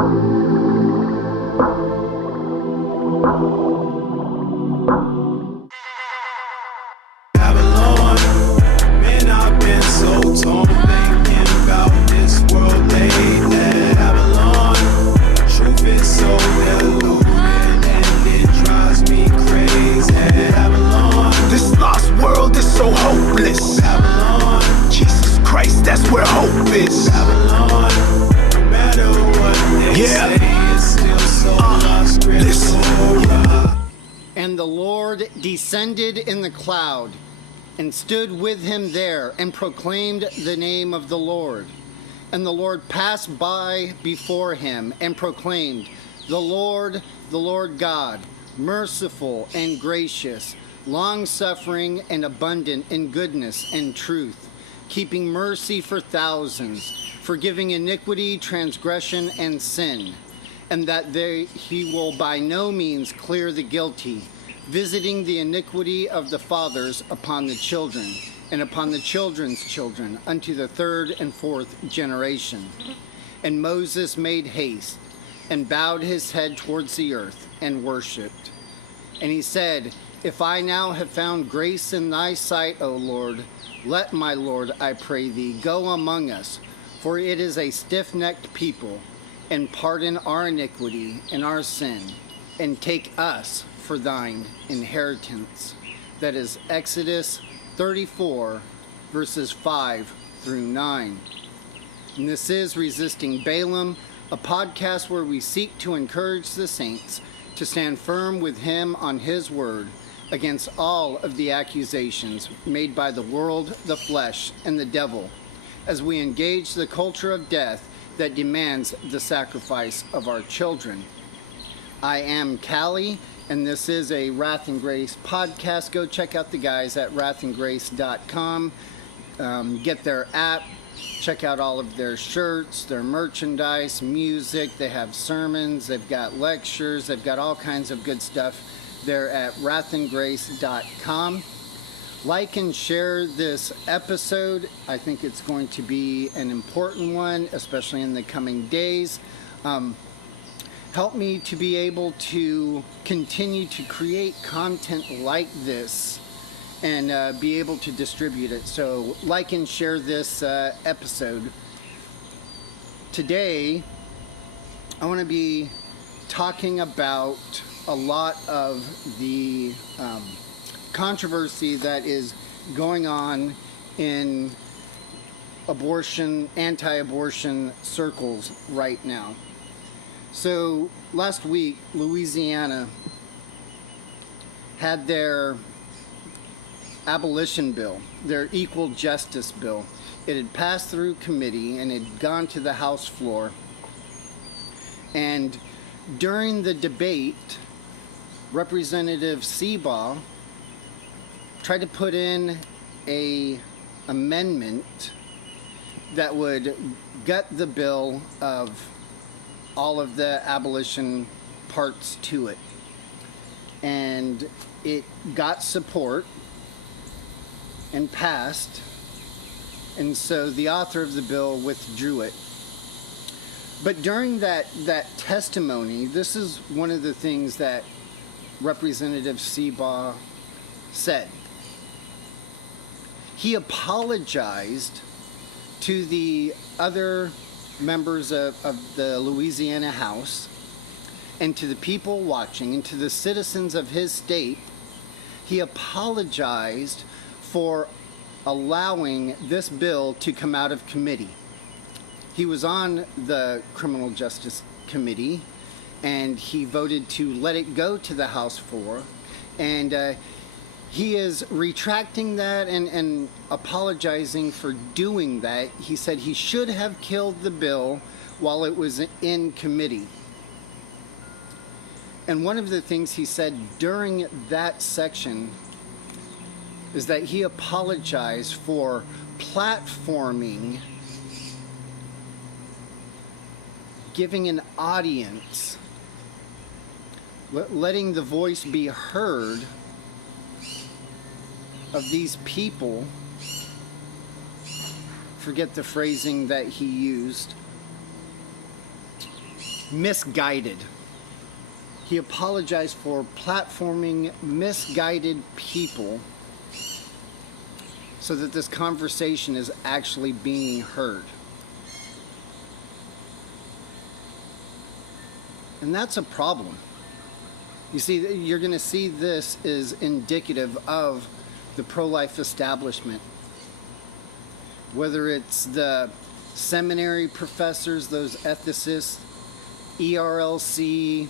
Babylon, man, I've been so torn thinking about this world lately. Babylon, truth is so deluded and it drives me crazy. Babylon, this lost world is so hopeless. Babylon, Jesus Christ, that's where hope is. Babylon, no matter what they say, it's still so lost. And the Lord descended in the cloud, and stood with him there, and proclaimed the name of the Lord. And the Lord passed by before him, and proclaimed, the Lord God, merciful and gracious, long-suffering and abundant in goodness and truth, keeping mercy for thousands, forgiving iniquity, transgression, and sin, and that he will by no means clear the guilty, visiting the iniquity of the fathers upon the children, and upon the children's children, unto the third and fourth generation. And Moses made haste, and bowed his head towards the earth, and worshipped. And he said, If I now have found grace in thy sight, O Lord, let my Lord, I pray thee, go among us, for it is a stiff-necked people, and pardon our iniquity and our sin, and take us for thine inheritance. That is Exodus 34, verses 5 through 9. And this is Resisting Balaam, a podcast where we seek to encourage the saints to stand firm with him on his word against all of the accusations made by the world, the flesh, and the devil, as we engage the culture of death that demands the sacrifice of our children. I am Callie, and this is a Wrath and Grace podcast. Go check out the guys at wrathandgrace.com. Get their app, check out all of their shirts, their merchandise, music. They have sermons, they've got lectures, they've got all kinds of good stuff. They're at wrathandgrace.com. Like and share this episode. I think it's going to be an important one, especially in the coming days. Help me to be able to continue to create content like this and be able to distribute it. So like and share this episode. Today, I want to be talking about a lot of the controversy that is going on in anti-abortion circles right now. So last week, Louisiana had their abolition bill, their equal justice bill. It had passed through committee and had gone to the House floor. And during the debate, Representative Seabaugh tried to put in an amendment that would gut the bill of all of the abolition parts to it. And it got support and passed, and so the author of the bill withdrew it. But during that testimony, this is one of the things that Representative Seabaugh said. He apologized to the other members of the Louisiana House and to the people watching and to the citizens of his state. He apologized for allowing this bill to come out of committee. He was on the Criminal Justice Committee, and he voted to let it go to the House floor, and he is retracting that and apologizing for doing that. He said he should have killed the bill while it was in committee. And one of the things he said during that section is that he apologized for platforming, giving an audience, letting the voice be heard of these people. Forget the phrasing that he used. misguided. He apologized for platforming misguided people so that this conversation is actually being heard. And that's a problem. You see, you're going to see this is indicative of the pro-life establishment. Whether it's the seminary professors, those ethicists, ERLC,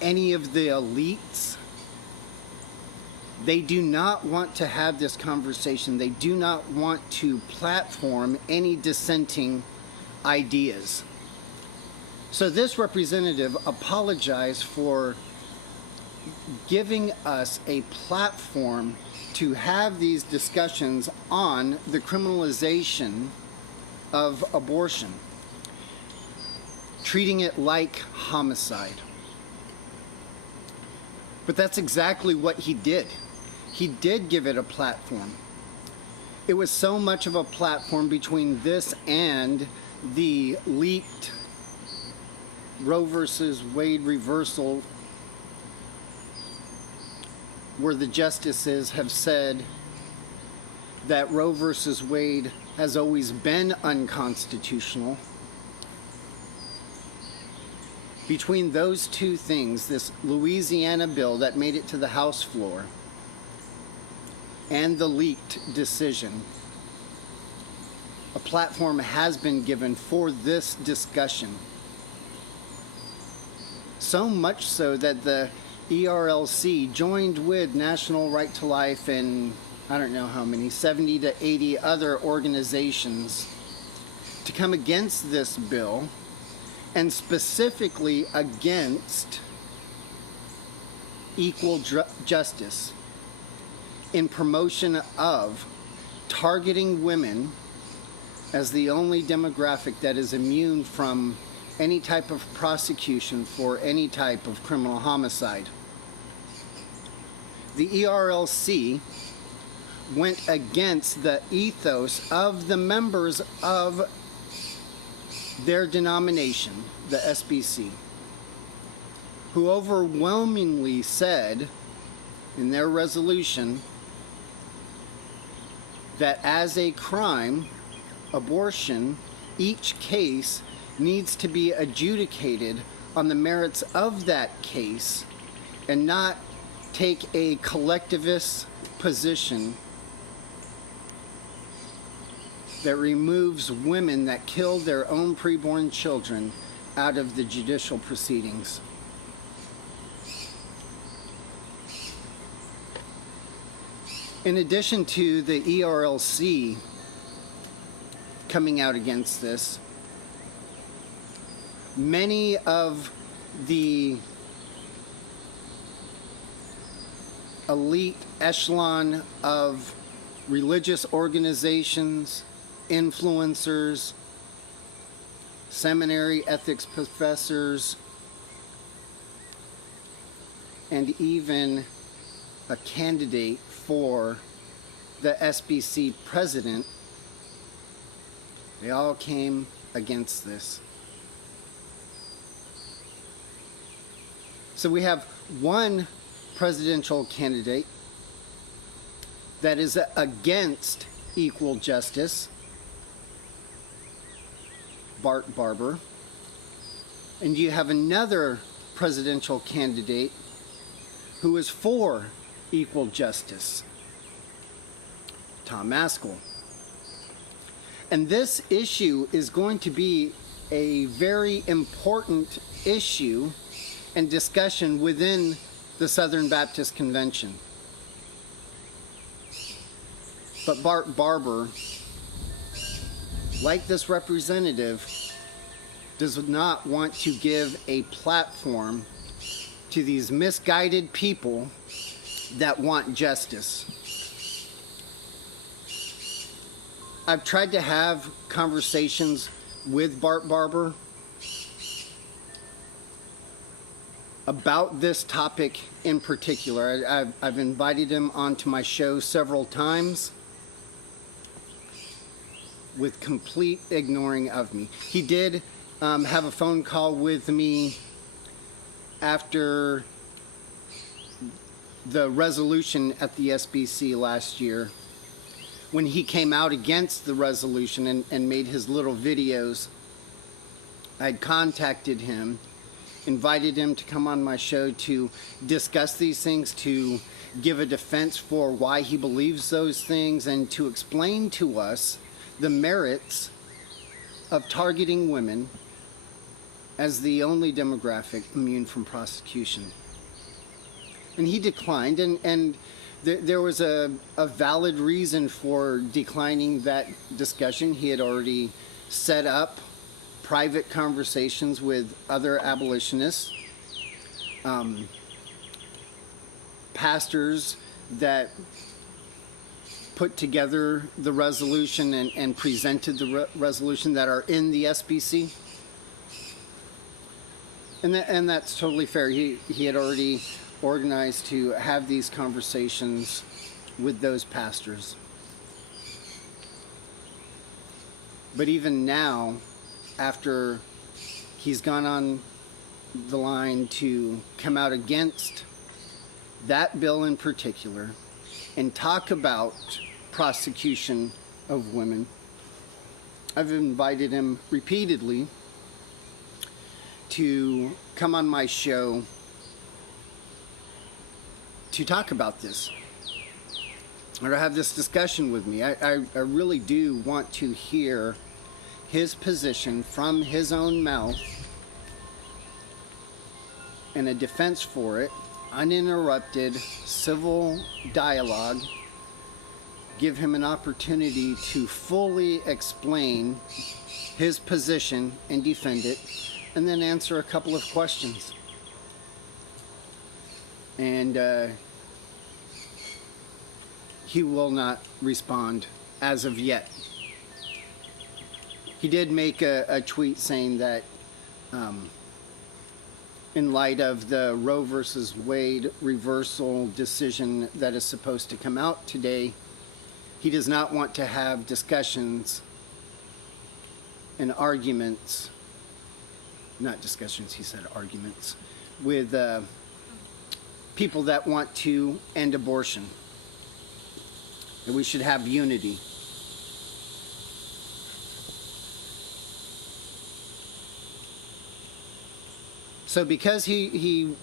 any of the elites, they do not want to have this conversation. They do not want to platform any dissenting ideas. So this representative apologized for giving us a platform to have these discussions on the criminalization of abortion, treating it like homicide. But that's exactly what he did. He did give it a platform. It was so much of a platform between this and the leaked Roe versus Wade reversal, where the justices have said that Roe versus Wade has always been unconstitutional. Between those two things, this Louisiana bill that made it to the House floor and the leaked decision, a platform has been given for this discussion. So much so that the ERLC joined with National Right to Life and I don't know how many, 70 to 80 other organizations to come against this bill, and specifically against equal justice in promotion of targeting women as the only demographic that is immune from any type of prosecution for any type of criminal homicide. The ERLC went against the ethos of the members of their denomination, the SBC, who overwhelmingly said in their resolution that as a crime, abortion, each case needs to be adjudicated on the merits of that case and not take a collectivist position that removes women that kill their own preborn children out of the judicial proceedings. In addition to the ERLC coming out against this, many of the elite echelon of religious organizations, influencers, seminary ethics professors, and even a candidate for the SBC president, they all came against this. So we have one presidential candidate that is against equal justice, Bart Barber, and you have another presidential candidate who is for equal justice, Tom Maskell. And this issue is going to be a very important issue and discussion within the Southern Baptist Convention. But Bart Barber, like this representative, does not want to give a platform to these misguided people that want justice. I've tried to have conversations with Bart Barber about this topic in particular. I've invited him onto my show several times with complete ignoring of me. He did have a phone call with me after the resolution at the SBC last year, when he came out against the resolution and made his little videos. I'd contacted him, invited him to come on my show to discuss these things, to give a defense for why he believes those things, and to explain to us the merits of targeting women as the only demographic immune from prosecution. And he declined, and there was a valid reason for declining that discussion. He had already set up private conversations with other abolitionists, pastors that put together the resolution and presented the resolution that are in the SBC. And that's totally fair. He had already organized to have these conversations with those pastors. But even now, after he's gone on the line to come out against that bill in particular and talk about prosecution of women, I've invited him repeatedly to come on my show to talk about this, or to have this discussion with me. I really do want to hear his position from his own mouth and a defense for it, uninterrupted civil dialogue. Give him an opportunity to fully explain his position and defend it, and then answer a couple of questions. And he will not respond as of yet. He did make a tweet saying that in light of the Roe versus Wade reversal decision that is supposed to come out today, he does not want to have discussions and arguments, not discussions, he said arguments, with people that want to end abortion. And we should have unity. So because he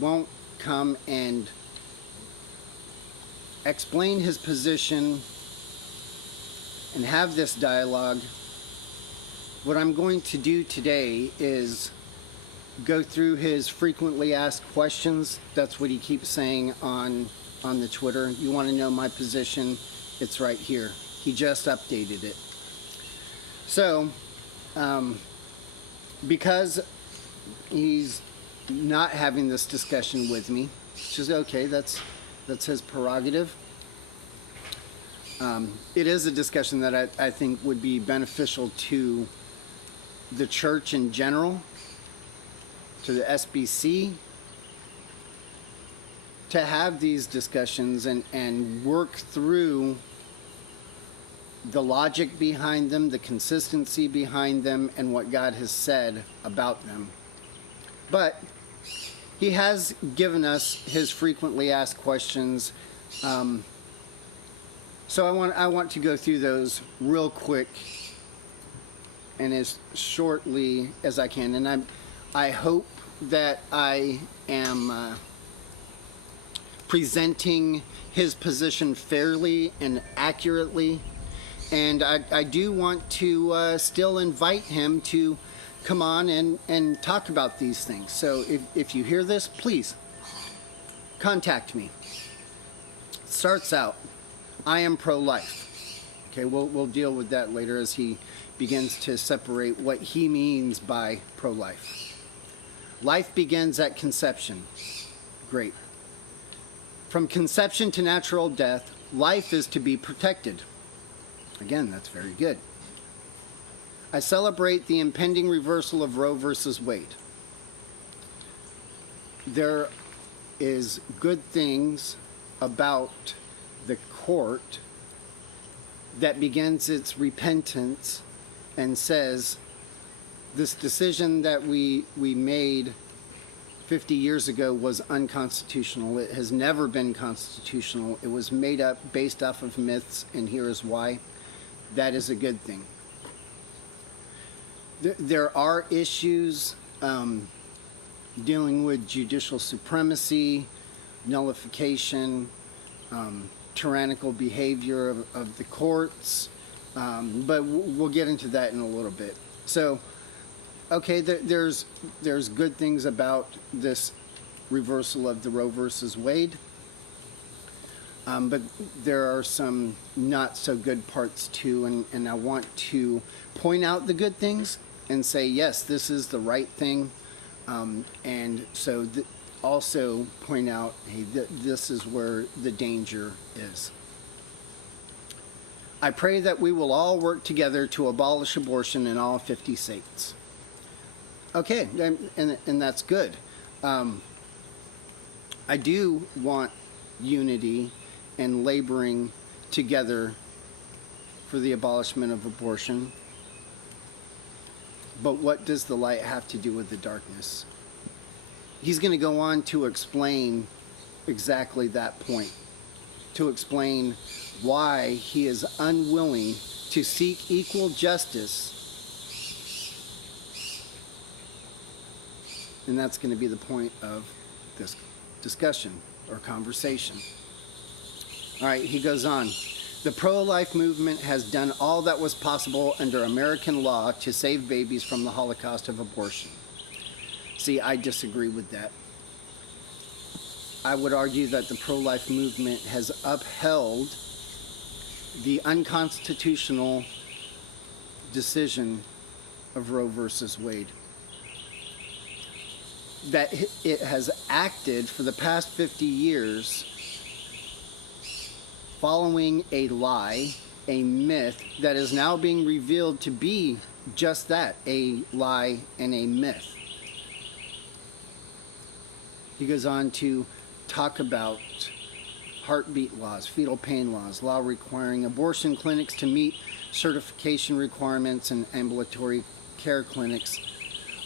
won't come and explain his position and have this dialogue, what I'm going to do today is go through his frequently asked questions. That's what he keeps saying on the Twitter. You want to know my position? It's right here. He just updated it. So, because he's not having this discussion with me, which is okay, that's his prerogative. It is a discussion that I think would be beneficial to the church in general, to the SBC, to have these discussions and work through the logic behind them, the consistency behind them, and what God has said about them. But he has given us his frequently asked questions. So I want to go through those real quick and as shortly as I can. And I hope that I am presenting his position fairly and accurately. And I do want to still invite him to come on and talk about these things. So if you hear this, please contact me. It starts out, I am pro-life. Okay, we'll deal with that later as he begins to separate what he means by pro-life. Life begins at conception. Great. From conception to natural death, life is to be protected. Again, that's very good. I celebrate the impending reversal of Roe versus Wade. There is good things about the court that begins its repentance and says, This decision that we made 50 years ago was unconstitutional. It has never been constitutional. It was made up based off of myths, and here is why. That is a good thing. There are issues dealing with judicial supremacy, nullification, tyrannical behavior of the courts, but we'll get into that in a little bit. So, okay, there's good things about this reversal of the Roe versus Wade, but there are some not so good parts too, and I want to point out the good things and say, yes, this is the right thing, and so also point out, hey, this is where the danger is. I pray that we will all work together to abolish abortion in all 50 states. Okay, and that's good. I do want unity and laboring together for the abolishment of abortion. But what does the light have to do with the darkness? He's going to go on to explain exactly that point, to explain why he is unwilling to seek equal justice. And that's going to be the point of this discussion or conversation. All right, he goes on. The pro-life movement has done all that was possible under American law to save babies from the Holocaust of abortion. See, I disagree with that. I would argue that the pro-life movement has upheld the unconstitutional decision of Roe versus Wade. That it has acted for the past 50 years following a lie, a myth that is now being revealed to be just that, a lie and a myth. He goes on to talk about heartbeat laws, fetal pain laws, law requiring abortion clinics to meet certification requirements, and ambulatory care clinics.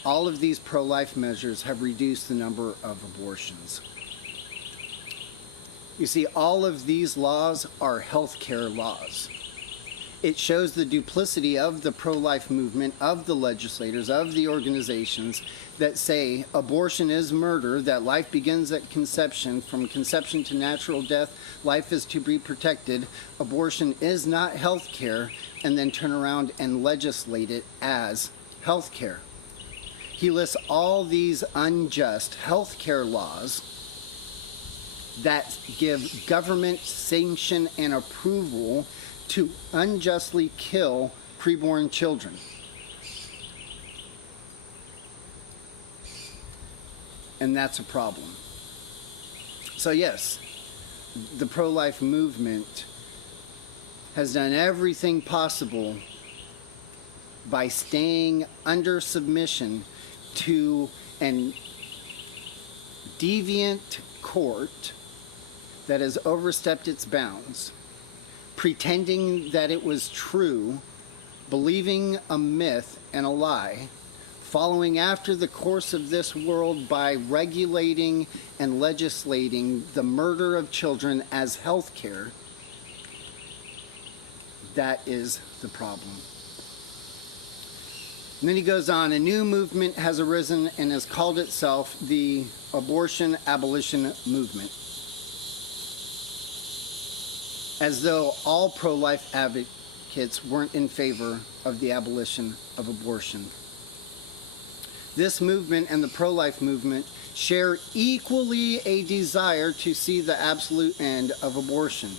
All of these pro-life measures have reduced the number of abortions. You see, all of these laws are healthcare laws. It shows the duplicity of the pro-life movement, of the legislators, of the organizations that say abortion is murder, that life begins at conception, from conception to natural death, life is to be protected, abortion is not healthcare, and then turn around and legislate it as healthcare. He lists all these unjust healthcare laws that give government sanction and approval to unjustly kill preborn children. And that's a problem. So yes, the pro-life movement has done everything possible by staying under submission to an deviant court that has overstepped its bounds, pretending that it was true, believing a myth and a lie, following after the course of this world by regulating and legislating the murder of children as health care. That is the problem. And then he goes on, a new movement has arisen and has called itself the Abortion Abolition Movement. As though all pro-life advocates weren't in favor of the abolition of abortion. This movement and the pro-life movement share equally a desire to see the absolute end of abortion.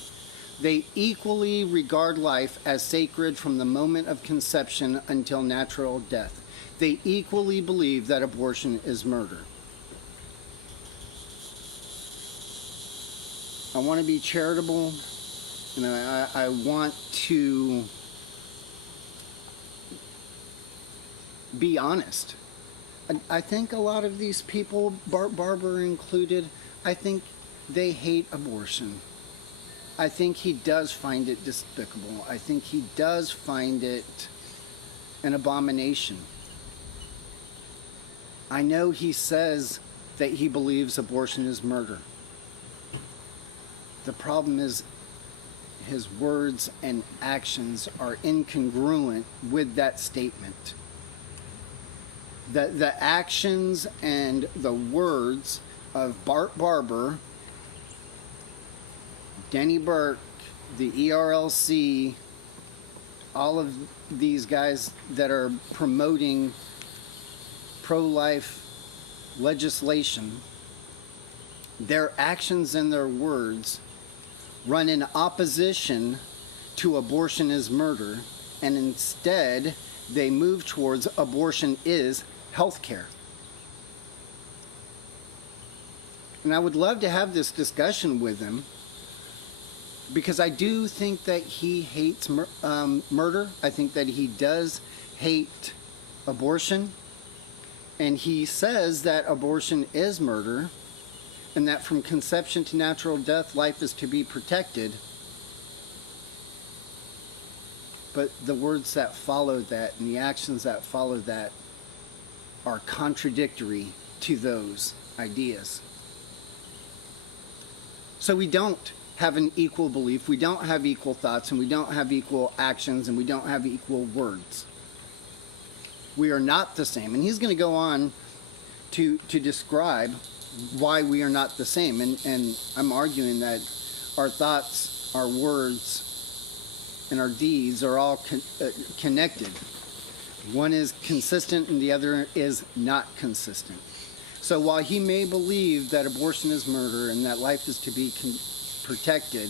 They equally regard life as sacred from the moment of conception until natural death. They equally believe that abortion is murder. I want to be charitable, and I want to be honest. I think a lot of these people, Bart Barber included, I think they hate abortion. I think he does find it despicable. I think he does find it an abomination. I know he says that he believes abortion is murder. The problem is his words and actions are incongruent with that statement. The actions and the words of Bart Barber, Denny Burke, the ERLC, all of these guys that are promoting pro-life legislation, their actions and their words run in opposition to abortion is murder, and instead they move towards abortion is health care. And I would love to have this discussion with him, because I do think that he hates murder. I think that he does hate abortion. And he says that abortion is murder, and that from conception to natural death, life is to be protected. But the words that follow that and the actions that follow that are contradictory to those ideas. So we don't have an equal belief, we don't have equal thoughts, and we don't have equal actions, and we don't have equal words. We are not the same. And he's going to go on to describe why we are not the same. And I'm arguing that our thoughts, our words, and our deeds are all connected. One is consistent and the other is not consistent. So while he may believe that abortion is murder and that life is to be protected,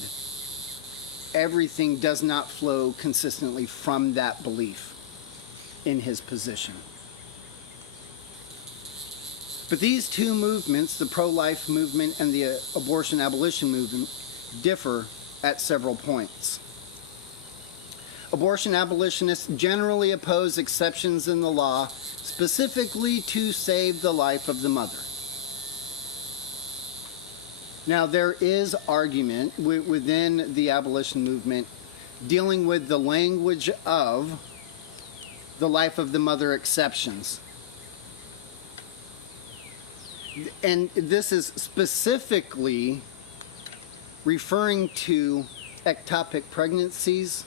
everything does not flow consistently from that belief in his position. But these two movements, the pro-life movement and the abortion abolition movement, differ at several points. Abortion abolitionists generally oppose exceptions in the law, specifically to save the life of the mother. Now, there is argument within the abolition movement dealing with the language of the life of the mother exceptions. And this is specifically referring to ectopic pregnancies,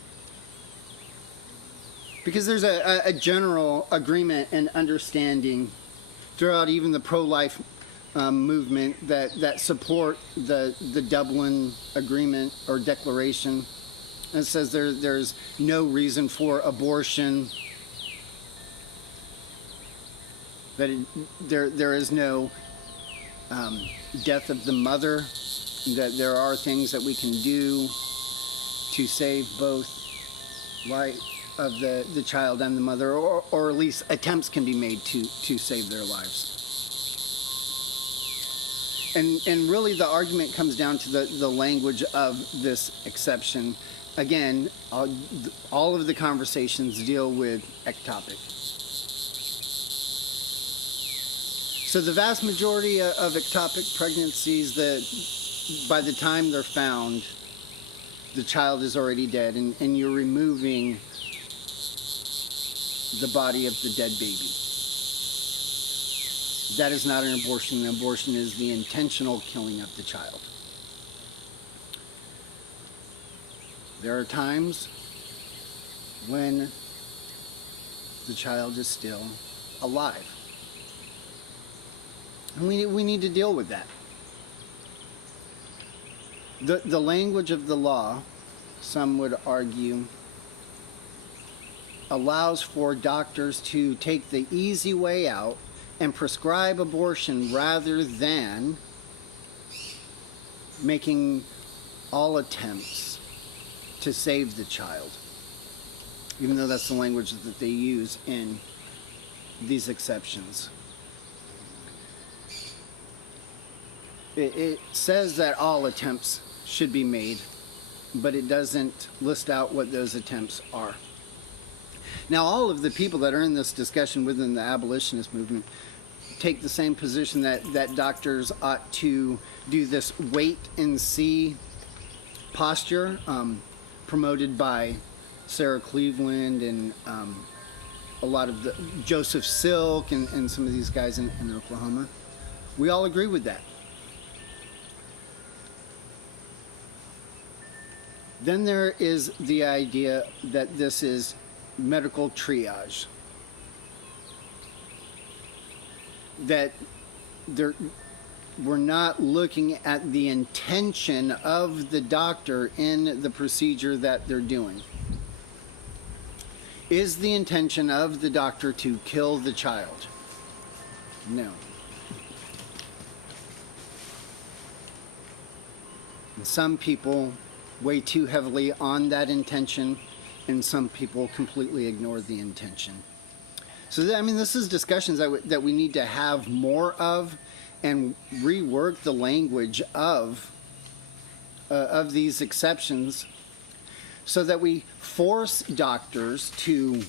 because there's a general agreement and understanding throughout even the pro-life movement that support the Dublin Agreement or Declaration. And it says there's no reason for abortion, that there is no death of the mother, that there are things that we can do to save both life of the child and the mother, or at least attempts can be made to save their lives. And really the argument comes down to the language of this exception. Again, all of the conversations deal with ectopic. So the vast majority of ectopic pregnancies, that by the time they're found, the child is already dead, and you're removing the body of the dead baby. That is not an abortion. An abortion is the intentional killing of the child. There are times when the child is still alive. And we need to deal with that. The language of the law, some would argue, allows for doctors to take the easy way out and prescribe abortion rather than making all attempts to save the child, even though that's the language that they use in these exceptions. It says that all attempts should be made, but it doesn't list out what those attempts are. Now, all of the people that are in this discussion within the abolitionist movement take the same position that doctors ought to do this wait and see posture, promoted by Sarah Cleveland and a lot of the Joseph Silk and some of these guys in Oklahoma. We all agree with that. Then there is the idea that this is medical triage. That we're not looking at the intention of the doctor in the procedure that they're doing. Is the intention of the doctor to kill the child? No. And some people weigh too heavily on that intention, and some people completely ignore the intention. So, this is discussions that we need to have more of, and rework the language of these exceptions, so that we force doctors to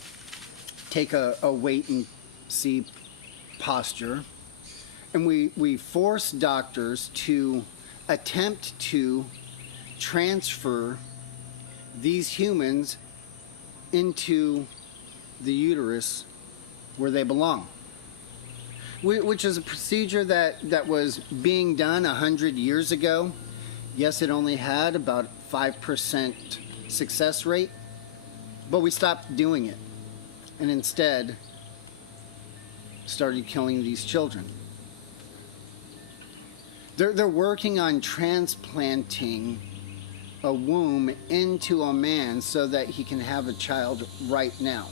take a wait and see posture, and we force doctors to attempt to transfer these humans into the uterus where they belong, which is a procedure that was being done 100 years ago. Yes, it only had about 5% success rate, but we stopped doing it and instead started killing these children. They're working on transplanting a womb into a man so that he can have a child right now.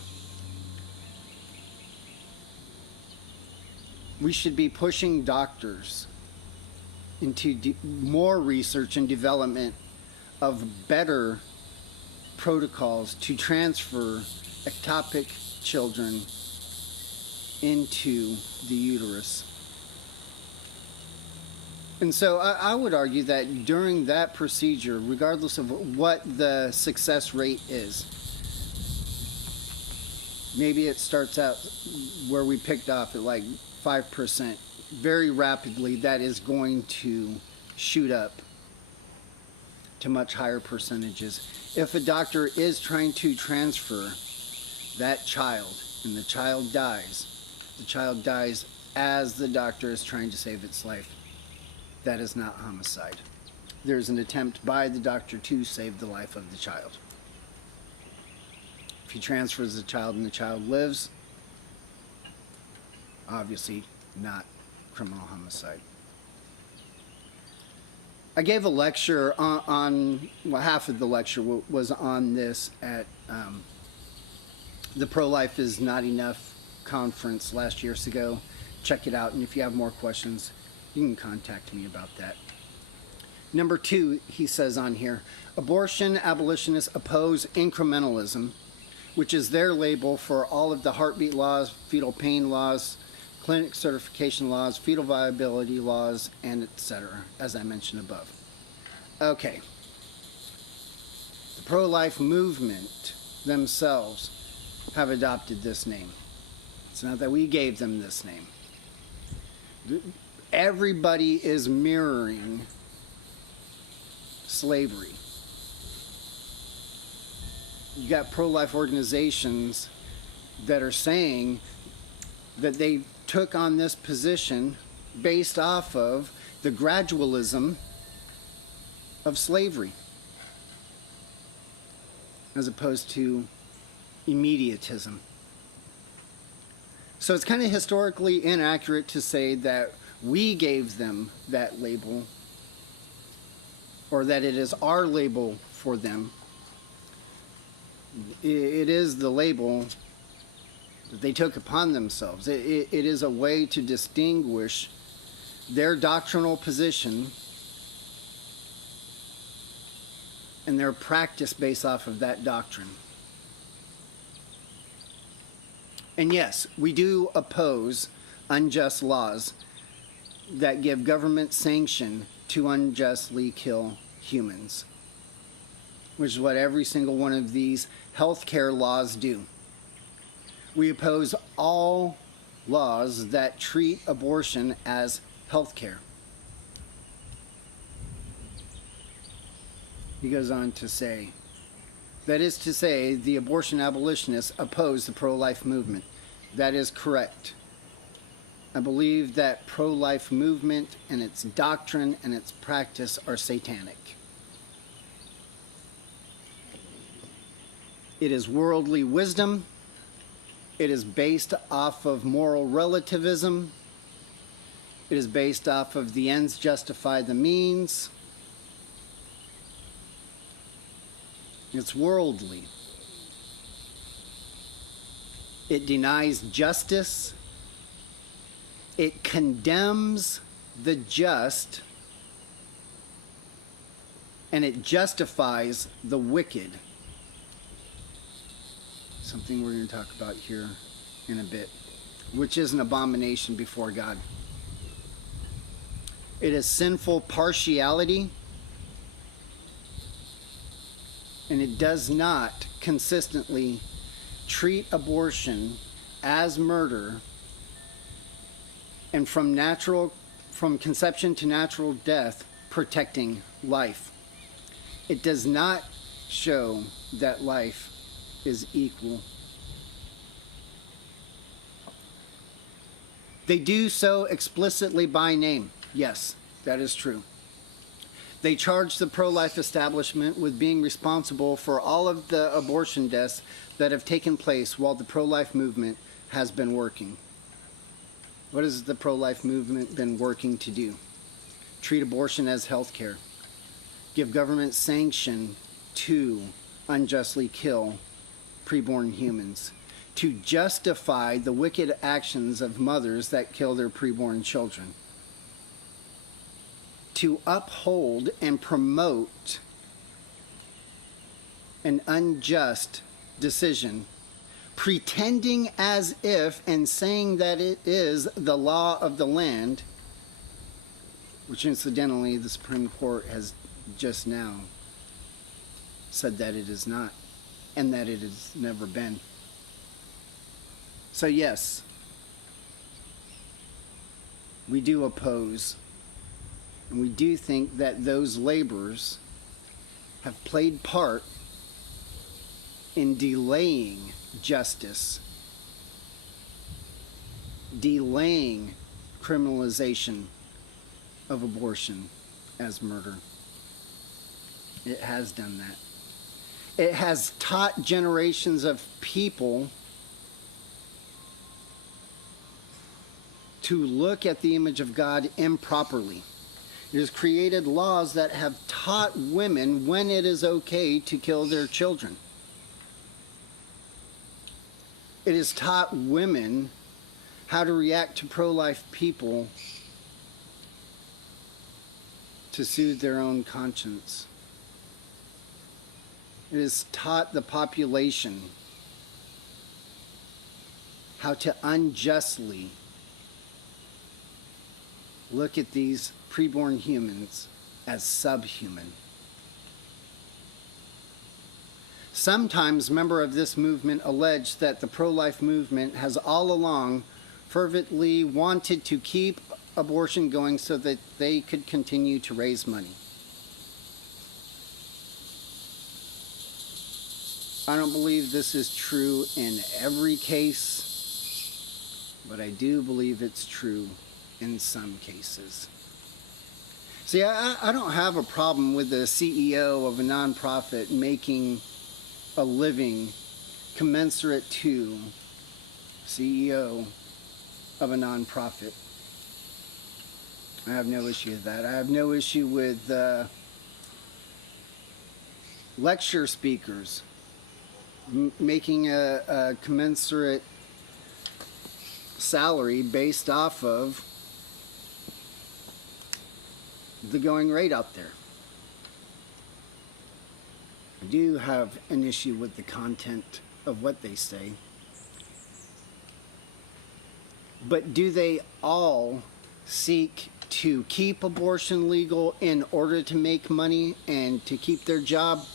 We should be pushing doctors into more research and development of better protocols to transfer ectopic children into the uterus. And so I would argue that during that procedure, regardless of what the success rate is, maybe it starts out where we picked off at like 5%. Very rapidly, that is going to shoot up to much higher percentages. If a doctor is trying to transfer that child and the child dies as the doctor is trying to save its life. That is not homicide. There's an attempt by the doctor to save the life of the child. If he transfers the child and the child lives, obviously not criminal homicide. I gave a lecture on half of the lecture was on this at the Pro-Life is Not Enough conference last year ago. Check it out, and if you have more questions, you can contact me about that. Number 2, he says on here, abortion abolitionists oppose incrementalism, which is their label for all of the heartbeat laws, fetal pain laws, clinic certification laws, fetal viability laws, and etc., as I mentioned above. Okay. The pro-life movement themselves have adopted this name. It's not that we gave them this name. Everybody is mirroring slavery. You got pro-life organizations that are saying that they took on this position based off of the gradualism of slavery, as opposed to immediatism. So it's kind of historically inaccurate to say that we gave them that label, or that it is our label for them. It is the label that they took upon themselves. It is a way to distinguish their doctrinal position and their practice based off of that doctrine. And yes, we do oppose unjust laws that give government sanction to unjustly kill humans, which is what every single one of these healthcare laws do. We oppose all laws that treat abortion as healthcare. He goes on to say, That is to say, the abortion abolitionists oppose the pro-life movement. That is correct. I believe that pro-life movement and its doctrine and its practice are satanic. It is worldly wisdom. It is based off of moral relativism. It is based off of the ends justify the means. It's worldly. It denies justice. It condemns the just. And it justifies the wicked. Something we're going to talk about here in a bit, which is an abomination before God. It is sinful partiality, and it does not consistently treat abortion as murder, and from conception to natural death, protecting life. It does not show that life is equal. They do so explicitly by name. Yes, that is true. They charge the pro-life establishment with being responsible for all of the abortion deaths that have taken place while the pro-life movement has been working. What has the pro-life movement been working to do? Treat abortion as health care. Give government sanction to unjustly kill preborn humans. To justify the wicked actions of mothers that kill their preborn children. To uphold and promote an unjust decision, pretending as if and saying that it is the law of the land, which incidentally the Supreme Court has just now said that it is not, and that it has never been. So yes, we do oppose, and we do think that those laborers have played part in delaying justice, delaying criminalization of abortion as murder. It has done that. It has taught generations of people to look at the image of God improperly. It has created laws that have taught women when it is okay to kill their children. It has taught women how to react to pro-life people to soothe their own conscience. It has taught the population how to unjustly look at these preborn humans as subhuman. Sometimes members of this movement allege that the pro-life movement has all along fervently wanted to keep abortion going so that they could continue to raise money. I don't believe this is true in every case, but I do believe it's true in some cases. See, I don't have a problem with the CEO of a nonprofit making a living commensurate to CEO of a nonprofit. I have no issue with that. I have no issue with lecture speakers making a commensurate salary based off of the going rate out there. I do have an issue with the content of what they say. But do they all seek to keep abortion legal in order to make money and to keep their job?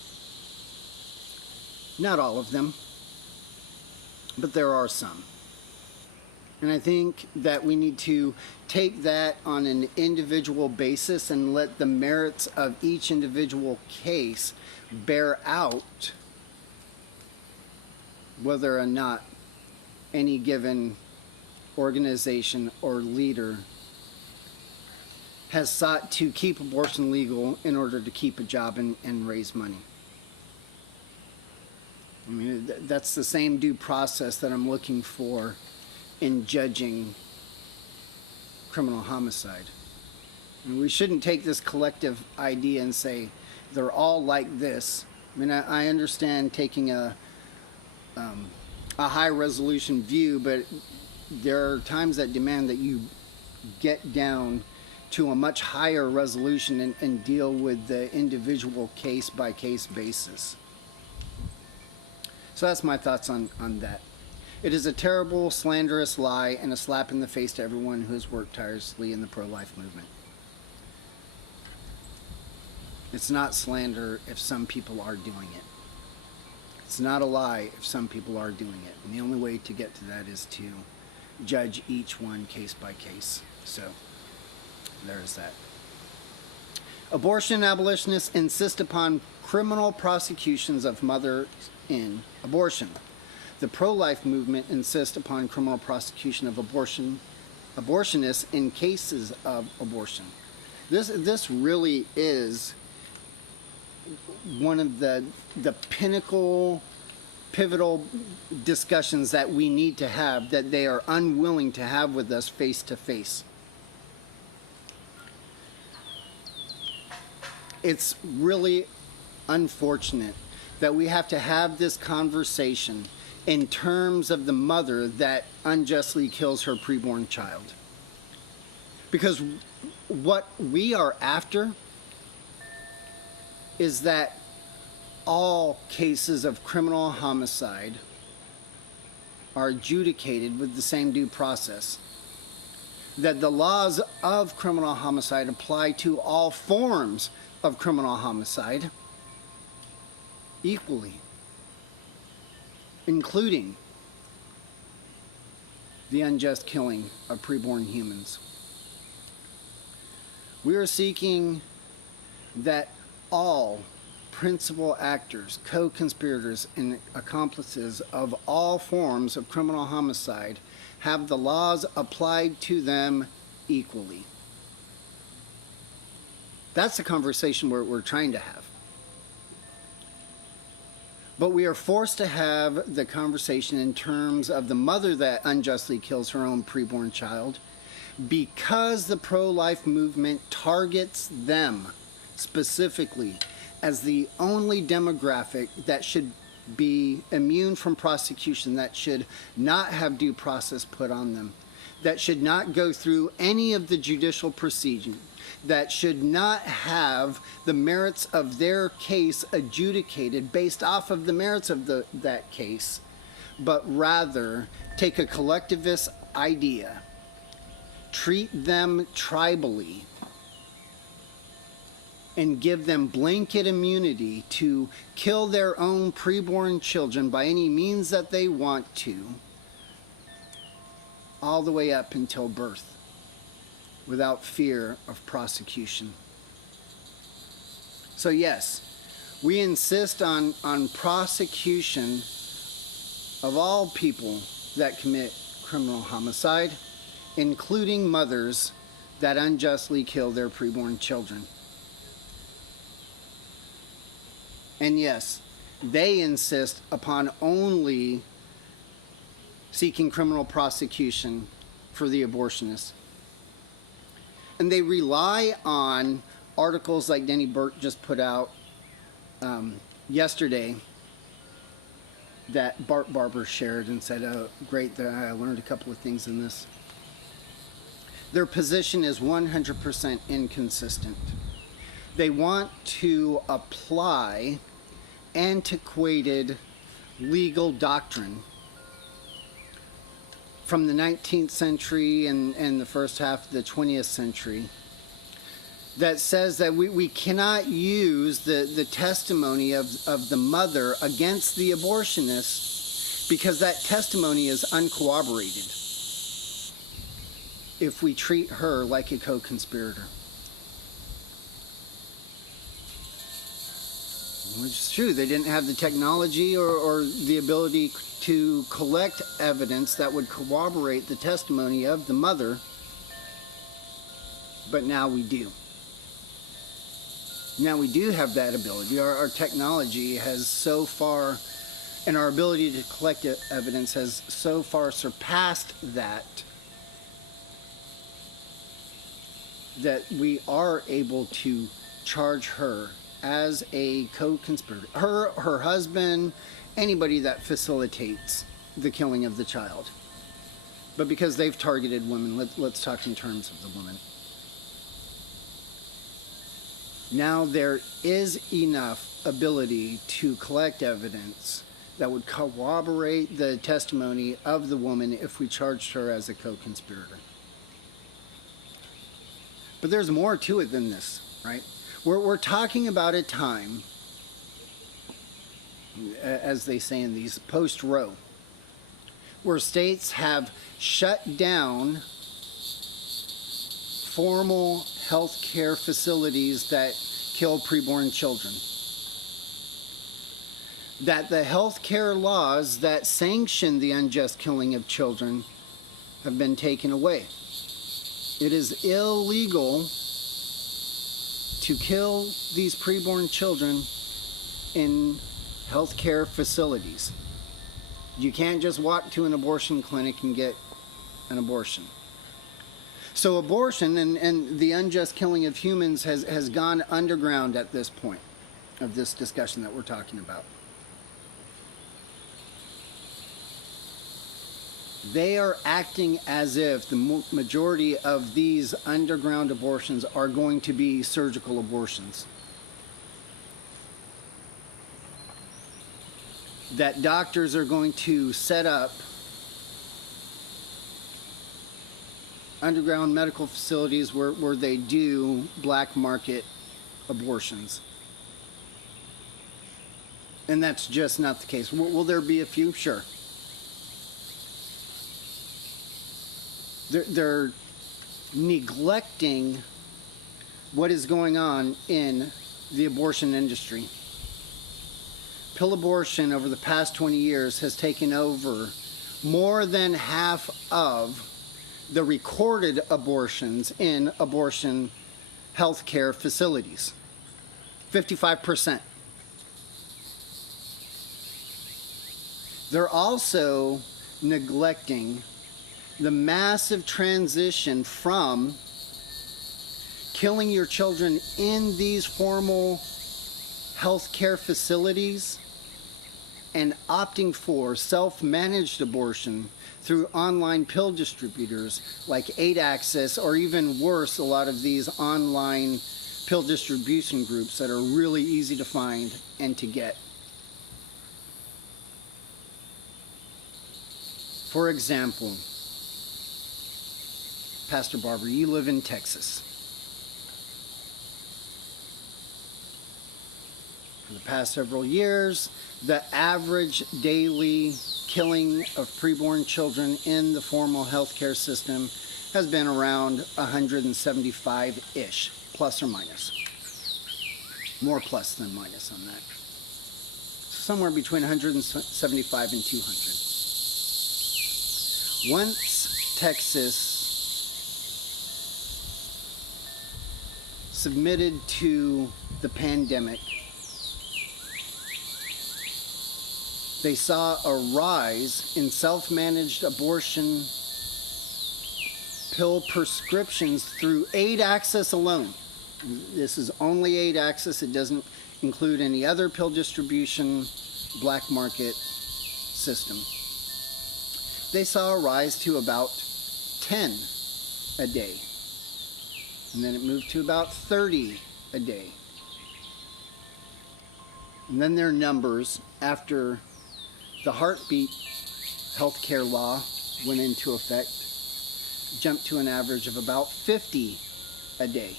Not all of them, but there are some. And I think that we need to take that on an individual basis and let the merits of each individual case bear out whether or not any given organization or leader has sought to keep abortion legal in order to keep a job and raise money. I mean, that's the same due process that I'm looking for in judging criminal homicide. And we shouldn't take this collective idea and say they're all like this. I mean, I understand taking a high resolution view, but there are times that demand that you get down to a much higher resolution and deal with the individual case by case basis. So that's my thoughts on that. It is a terrible, slanderous lie and a slap in the face to everyone who has worked tirelessly in the pro-life movement. It's not slander if some people are doing it. It's not a lie if some people are doing it. And the only way to get to that is to judge each one case by case. So there's that. Abortion abolitionists insist upon criminal prosecutions of mothers in abortion. The pro-life movement insists upon criminal prosecution of abortionists in cases of abortion. This really is one of the pinnacle, pivotal discussions that we need to have, that they are unwilling to have with us face to face. It's really unfortunate that we have to have this conversation in terms of the mother that unjustly kills her preborn child. Because what we are after is that all cases of criminal homicide are adjudicated with the same due process. That the laws of criminal homicide apply to all forms of criminal homicide equally, including the unjust killing of preborn humans. We are seeking that all principal actors, co-conspirators, and accomplices of all forms of criminal homicide have the laws applied to them equally. That's the conversation we're trying to have. But we are forced to have the conversation in terms of the mother that unjustly kills her own preborn child, because the pro-life movement targets them specifically as the only demographic that should be immune from prosecution, that should not have due process put on them, that should not go through any of the judicial proceeding, that should not have the merits of their case adjudicated based off of the merits of that case, but rather take a collectivist idea, treat them tribally, and give them blanket immunity to kill their own preborn children by any means that they want to, all the way up until birth, without fear of prosecution. So yes, we insist on prosecution of all people that commit criminal homicide, including mothers that unjustly kill their preborn children. And yes, they insist upon only seeking criminal prosecution for the abortionists. And they rely on articles like Denny Burt just put out yesterday that Bart Barber shared and said, oh, great, I learned a couple of things in this. Their position is 100% inconsistent. They want to apply antiquated legal doctrine from the 19th century and the first half of the 20th century that says that we cannot use the testimony of the mother against the abortionist because that testimony is uncorroborated if we treat her like a co-conspirator. Which is true. They didn't have the technology or the ability to collect evidence that would corroborate the testimony of the mother, but now we do. Now we do have that ability. Our technology has so far, and our ability to collect evidence has so far surpassed that we are able to charge her as a co-conspirator. Her husband, anybody that facilitates the killing of the child. But because they've targeted women, let's talk in terms of the woman. Now there is enough ability to collect evidence that would corroborate the testimony of the woman if we charged her as a co-conspirator. But there's more to it than this, right? We're talking about a time, as they say in these post-Roe, where states have shut down formal health care facilities that kill preborn children. That the health care laws that sanction the unjust killing of children have been taken away. It is illegal to kill these preborn children in healthcare facilities. You can't just walk to an abortion clinic and get an abortion. So abortion and the unjust killing of humans has gone underground at this point of this discussion that we're talking about. They are acting as if the majority of these underground abortions are going to be surgical abortions. That doctors are going to set up underground medical facilities where they do black market abortions. And that's just not the case. Will there be a few? Sure. They're neglecting what is going on in the abortion industry. Pill abortion over the past 20 years has taken over more than half of the recorded abortions in abortion healthcare facilities. 55%. They're also neglecting the massive transition from killing your children in these formal healthcare facilities and opting for self-managed abortion through online pill distributors like 8 Access, or even worse, a lot of these online pill distribution groups that are really easy to find and to get. For example, Pastor Barber, you live in Texas. For the past several years, the average daily killing of preborn children in the formal healthcare system has been around 175-ish, plus or minus. More plus than minus on that. Somewhere between 175 and 200. Once Texas submitted to the pandemic, they saw a rise in self-managed abortion pill prescriptions through 8 Access alone. This is only 8 Access. It doesn't include any other pill distribution black market system. They saw a rise to about 10 a day. And then it moved to about 30 a day. And then their numbers, after the heartbeat healthcare law went into effect, jumped to an average of about 50 a day.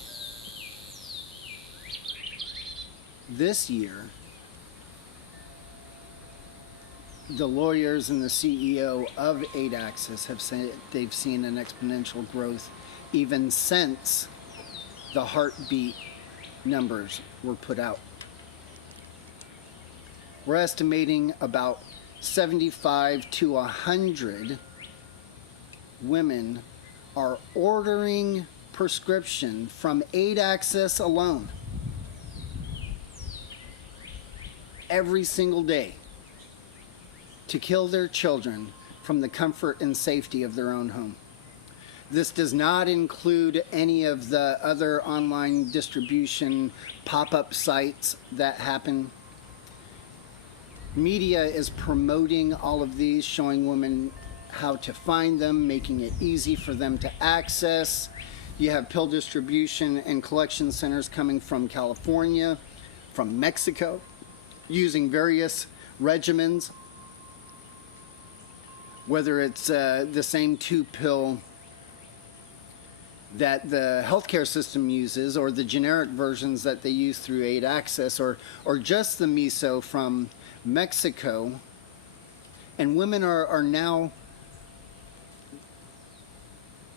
This year, the lawyers and the CEO of 8 Access have said they've seen an exponential growth even since the heartbeat numbers were put out. We're estimating about 75 to 100 women are ordering prescription from Aid Access alone every single day to kill their children from the comfort and safety of their own home. This does not include any of the other online distribution pop-up sites that happen. Media is promoting all of these, showing women how to find them, making it easy for them to access. You have pill distribution and collection centers coming from California, from Mexico, using various regimens, whether it's the same 2-pill that the healthcare system uses, or the generic versions that they use through Aid Access, or just the miso from Mexico. And women are now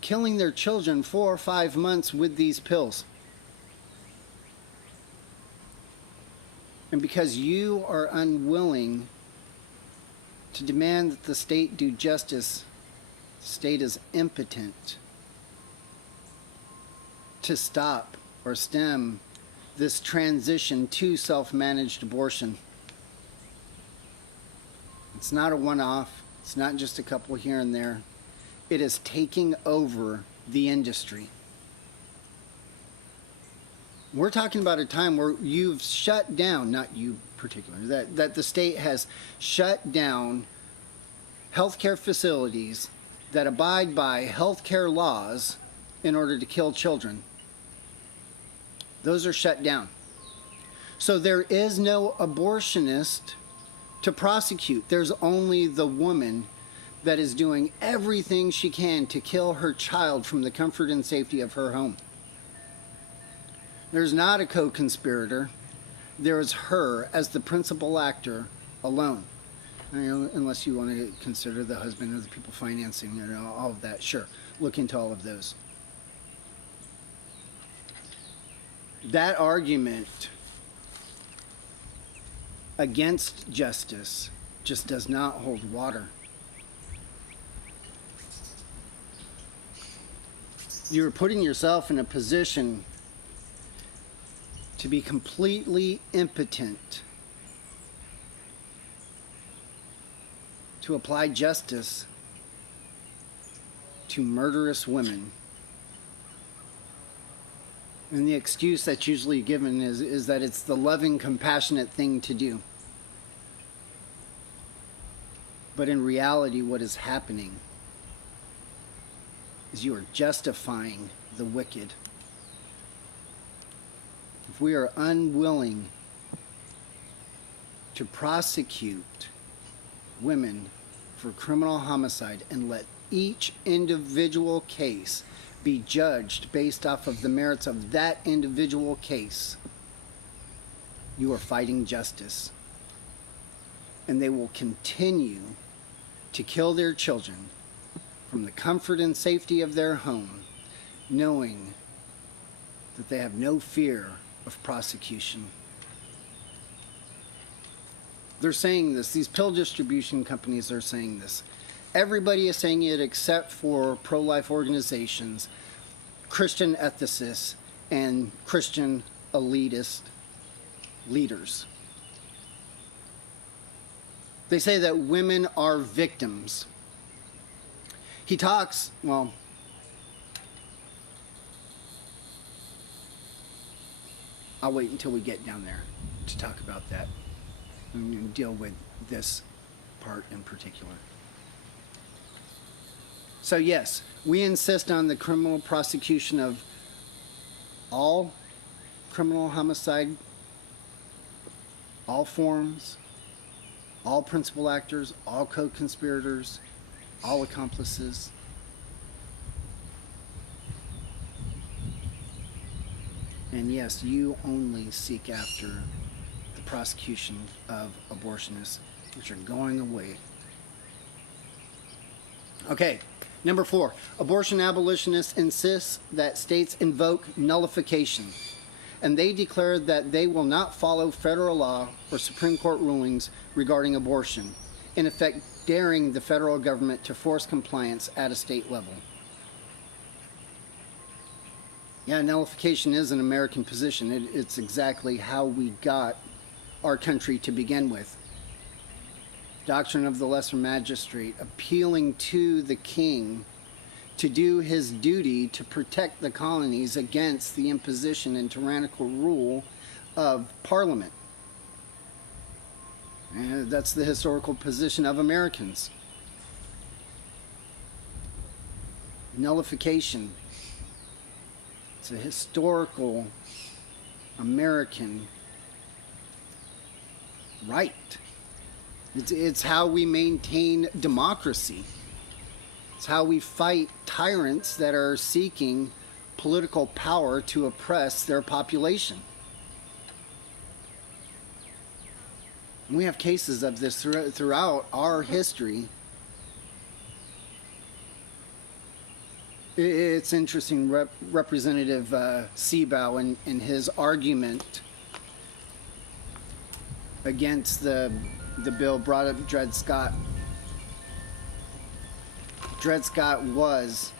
killing their children 4 or 5 months with these pills. And because you are unwilling to demand that the state do justice, the state is impotent to stop or stem this transition to self-managed abortion. It's not a one-off. It's not just a couple here and there. It is taking over the industry. We're talking about a time where you've shut down, not you particularly, that the state has shut down healthcare facilities that abide by healthcare laws in order to kill children. Those are shut down. So there is no abortionist to prosecute. There's only the woman that is doing everything she can to kill her child from the comfort and safety of her home. There's not a co-conspirator. There is her as the principal actor alone. Unless you want to consider the husband or the people financing, all of that. Sure, look into all of those. That argument against justice just does not hold water. You're putting yourself in a position to be completely impotent to apply justice to murderous women. And the excuse that's usually given is that it's the loving, compassionate thing to do. But in reality, what is happening is you are justifying the wicked. If we are unwilling to prosecute women for criminal homicide and let each individual case be judged based off of the merits of that individual case, you are fighting justice. And they will continue to kill their children from the comfort and safety of their home, knowing that they have no fear of prosecution. They're saying this. These pill distribution companies are saying this. Everybody is saying it except for pro-life organizations, Christian ethicists, and Christian elitist leaders. They say that women are victims. He talks, well, I'll wait until we get down there to talk about that and deal with this part in particular. So yes, we insist on the criminal prosecution of all criminal homicide, all forms, all principal actors, all co-conspirators, all accomplices. And yes, you only seek after the prosecution of abortionists, which are going away. Okay, number 4, abortion abolitionists insist that states invoke nullification. and they declared that they will not follow federal law or Supreme Court rulings regarding abortion, in effect daring the federal government to force compliance at a state level. Yeah, nullification is an American position. It's exactly how we got our country to begin with. Doctrine of the lesser magistrate, appealing to the king to do his duty to protect the colonies against the imposition and tyrannical rule of Parliament. And that's the historical position of Americans. Nullification. It's a historical American right. It's how we maintain democracy. It's how we fight tyrants that are seeking political power to oppress their population. And we have cases of this throughout our history. It's interesting, Representative Seabow in his argument against the bill brought up Dred Scott. Dred Scott was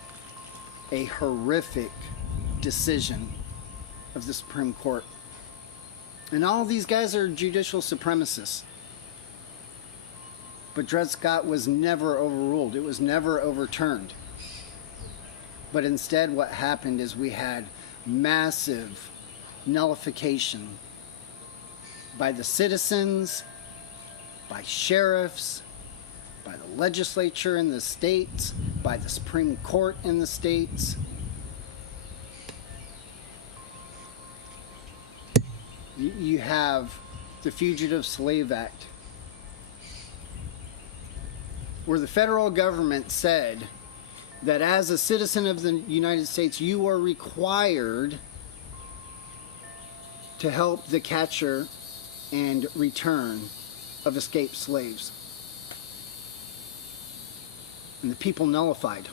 a horrific decision of the Supreme Court. And all these guys are judicial supremacists. But Dred Scott was never overruled. It was never overturned. But instead what happened is we had massive nullification by the citizens, by sheriffs, by the legislature in the states, by the Supreme Court in the states. You have the Fugitive Slave Act, where the federal government said that as a citizen of the United States, you are required to help the catcher and return of escaped slaves. And the people nullified.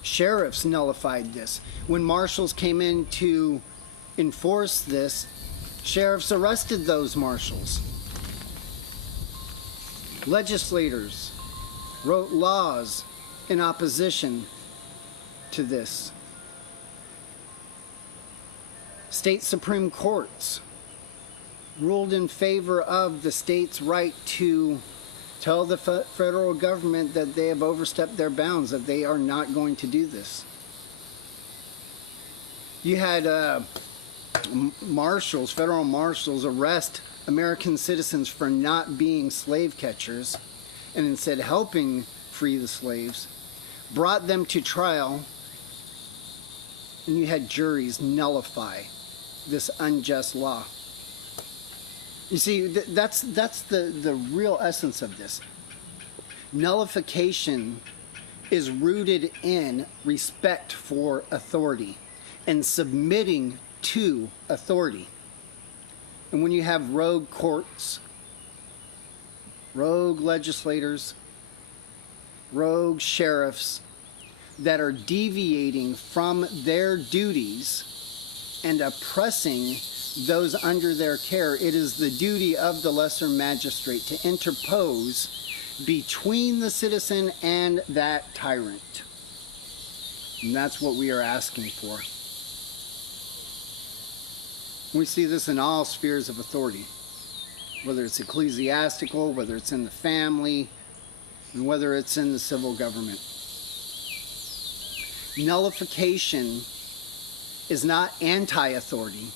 Sheriffs nullified this. When marshals came in to enforce this, sheriffs arrested those marshals. Legislators wrote laws in opposition to this. State Supreme Courts ruled in favor of the state's right to tell the federal government that they have overstepped their bounds, that they are not going to do this. You had marshals, federal marshals, arrest American citizens for not being slave catchers and instead helping free the slaves, brought them to trial, and you had juries nullify this unjust law. You see, that's the real essence of this. Nullification is rooted in respect for authority and submitting to authority. And when you have rogue courts, rogue legislators, rogue sheriffs that are deviating from their duties and oppressing those under their care, it is the duty of the lesser magistrate to interpose between the citizen and that tyrant. And that's what we are asking for. We see this in all spheres of authority, whether it's ecclesiastical, whether it's in the family, and whether it's in the civil government. Nullification is not anti-authority.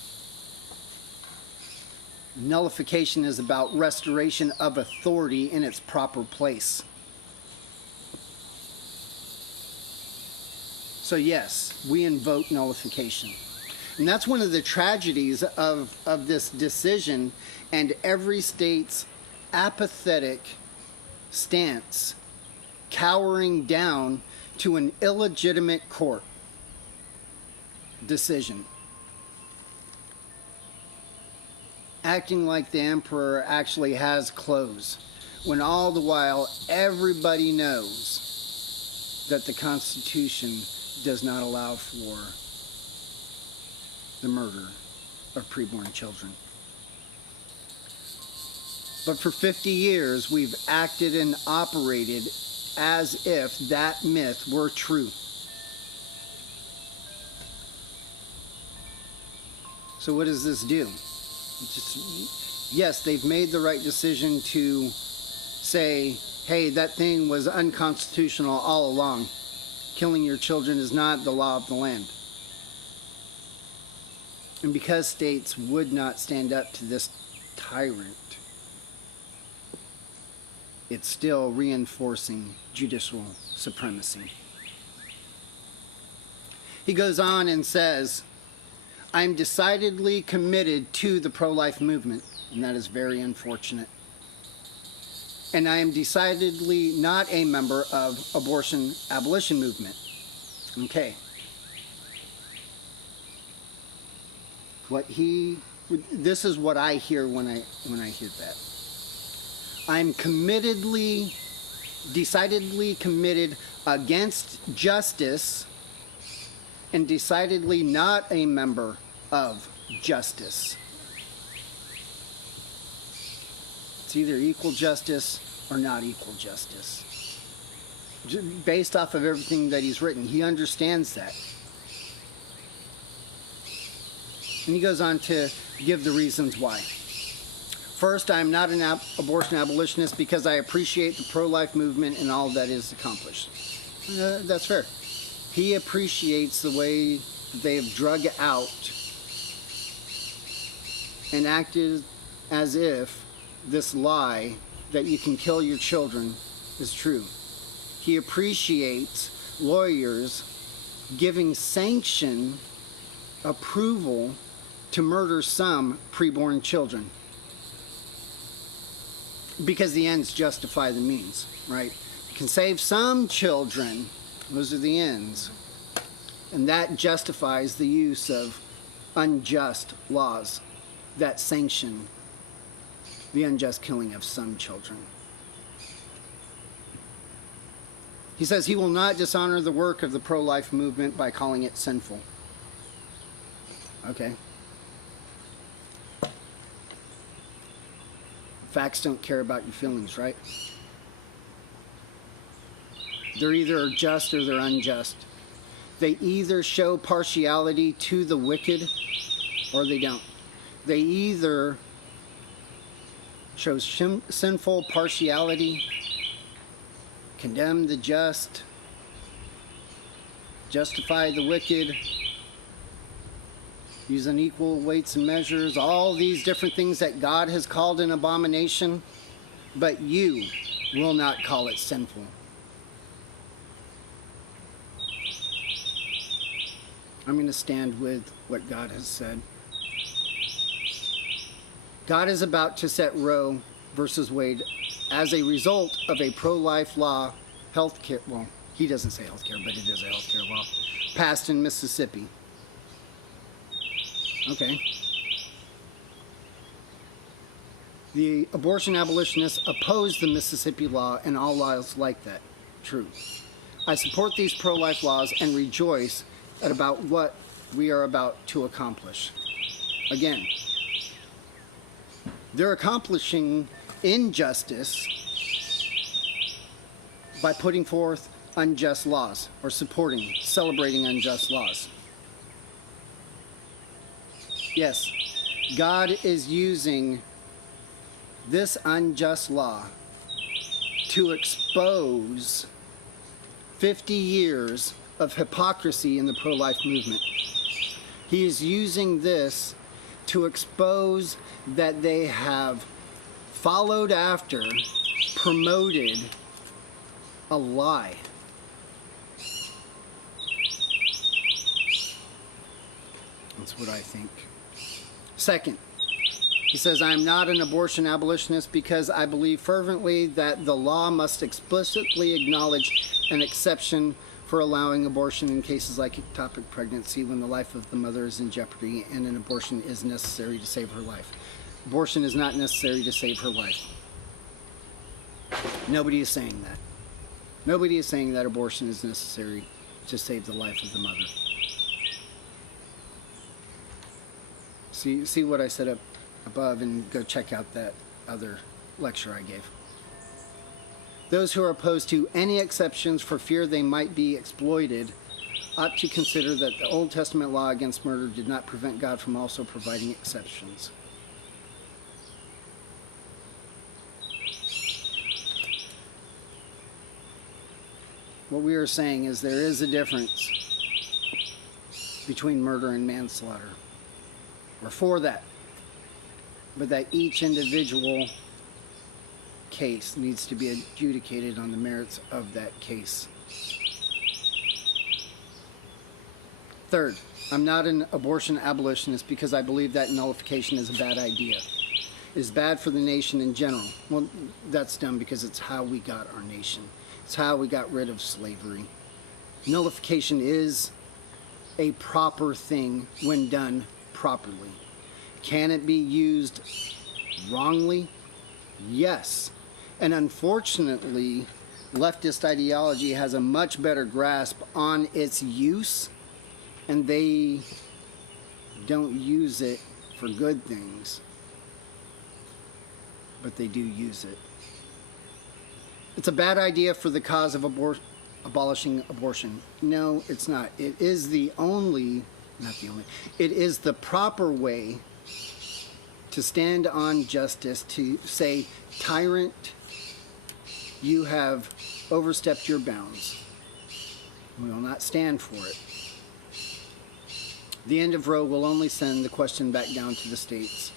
Nullification is about restoration of authority in its proper place. So yes, we invoke nullification. And that's one of the tragedies of this decision and every state's apathetic stance, cowering down to an illegitimate court decision. Acting like the emperor actually has clothes, when all the while everybody knows that the Constitution does not allow for the murder of preborn children. But for 50 years, we've acted and operated as if that myth were true. So what does this do? Yes, they've made the right decision to say, hey, that thing was unconstitutional all along. Killing your children is not the law of the land. And because states would not stand up to this tyrant, it's still reinforcing judicial supremacy. He goes on and says, I'm decidedly committed to the pro-life movement, and that is very unfortunate. And I am decidedly not a member of abortion abolition movement. Okay. This is what I hear when I hear that. I'm decidedly committed against justice, and decidedly not a member of justice. It's either equal justice or not equal justice. Based off of everything that he's written, he understands that. And he goes on to give the reasons why. First, I'm not an abortion abolitionist because I appreciate the pro-life movement and all that is accomplished. That's fair. He appreciates the way they have drug out and acted as if this lie that you can kill your children is true. He appreciates lawyers giving sanction, approval to murder some preborn children. Because the ends justify the means, right? You can save some children. Those are the ends. And that justifies the use of unjust laws that sanction the unjust killing of some children. He says he will not dishonor the work of the pro-life movement by calling it sinful. Okay. Facts don't care about your feelings, right? They're either just or they're unjust. They either show partiality to the wicked or they don't. They either show sinful partiality, condemn the just, justify the wicked, use unequal weights and measures, all these different things that God has called an abomination, but you will not call it sinful. I'm going to stand with what God has said. God is about to set Roe versus Wade as a result of a pro-life law, healthcare, well, he doesn't say healthcare, but it is a healthcare law, passed in Mississippi. Okay. The abortion abolitionists oppose the Mississippi law and all laws like that. True. I support these pro-life laws and rejoice at about what we are about to accomplish. Again, they're accomplishing injustice by putting forth unjust laws or celebrating unjust laws. Yes, God is using this unjust law to expose 50 years of hypocrisy in the pro-life movement. He is using this to expose that they have followed after, promoted a lie. That's what I think. Second, he says, I am not an abortion abolitionist because I believe fervently that the law must explicitly acknowledge an exception for allowing abortion in cases like ectopic pregnancy when the life of the mother is in jeopardy and an abortion is necessary to save her life. Abortion is not necessary to save her life. Nobody is saying that. Nobody is saying that abortion is necessary to save the life of the mother. See what I said up above, and go check out that other lecture I gave. Those who are opposed to any exceptions for fear they might be exploited ought to consider that the Old Testament law against murder did not prevent God from also providing exceptions. What we are saying is there is a difference between murder and manslaughter. We're for that. But that each individual case needs to be adjudicated on the merits of that case. Third, I'm not an abortion abolitionist because I believe that nullification is a bad idea. It is bad for the nation in general. Well, that's dumb because it's how we got our nation. It's how we got rid of slavery. Nullification is a proper thing when done properly. Can it be used wrongly? Yes. And unfortunately, leftist ideology has a much better grasp on its use, and they don't use it for good things, but they do use it. It's a bad idea for the cause of abolishing abortion. No, it's not. It is it is the proper way to stand on justice, to say, tyrant, you have overstepped your bounds. We will not stand for it. The end of Roe will only send the question back down to the states.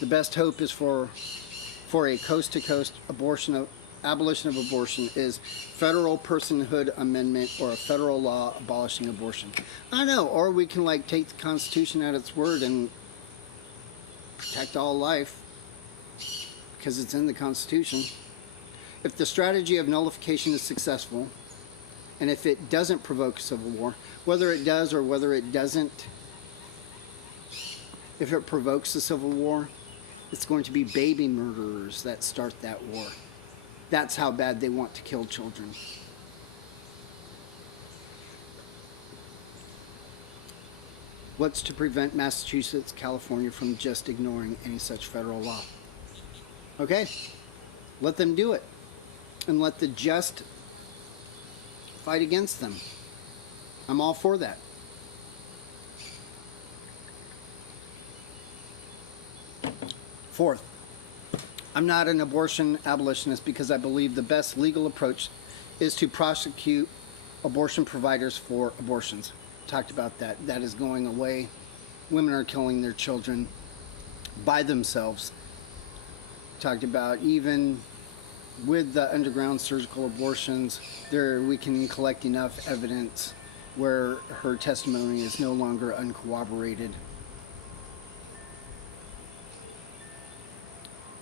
The best hope is for a coast-to-coast abolition of abortion is federal personhood amendment or a federal law abolishing abortion. I know, or we can take the Constitution at its word and protect all life because it's in the Constitution. If the strategy of nullification is successful, and if it doesn't provoke civil war, whether it does or whether it doesn't, if it provokes a civil war, it's going to be baby murderers that start that war. That's how bad they want to kill children. What's to prevent Massachusetts, California from just ignoring any such federal law? Okay, let them do it. And let the just fight against them. I'm all for that. Fourth, I'm not an abortion abolitionist because I believe the best legal approach is to prosecute abortion providers for abortions. Talked about that. That is going away. Women are killing their children by themselves. Talked about even with the underground surgical abortions, we can collect enough evidence where her testimony is no longer uncorroborated.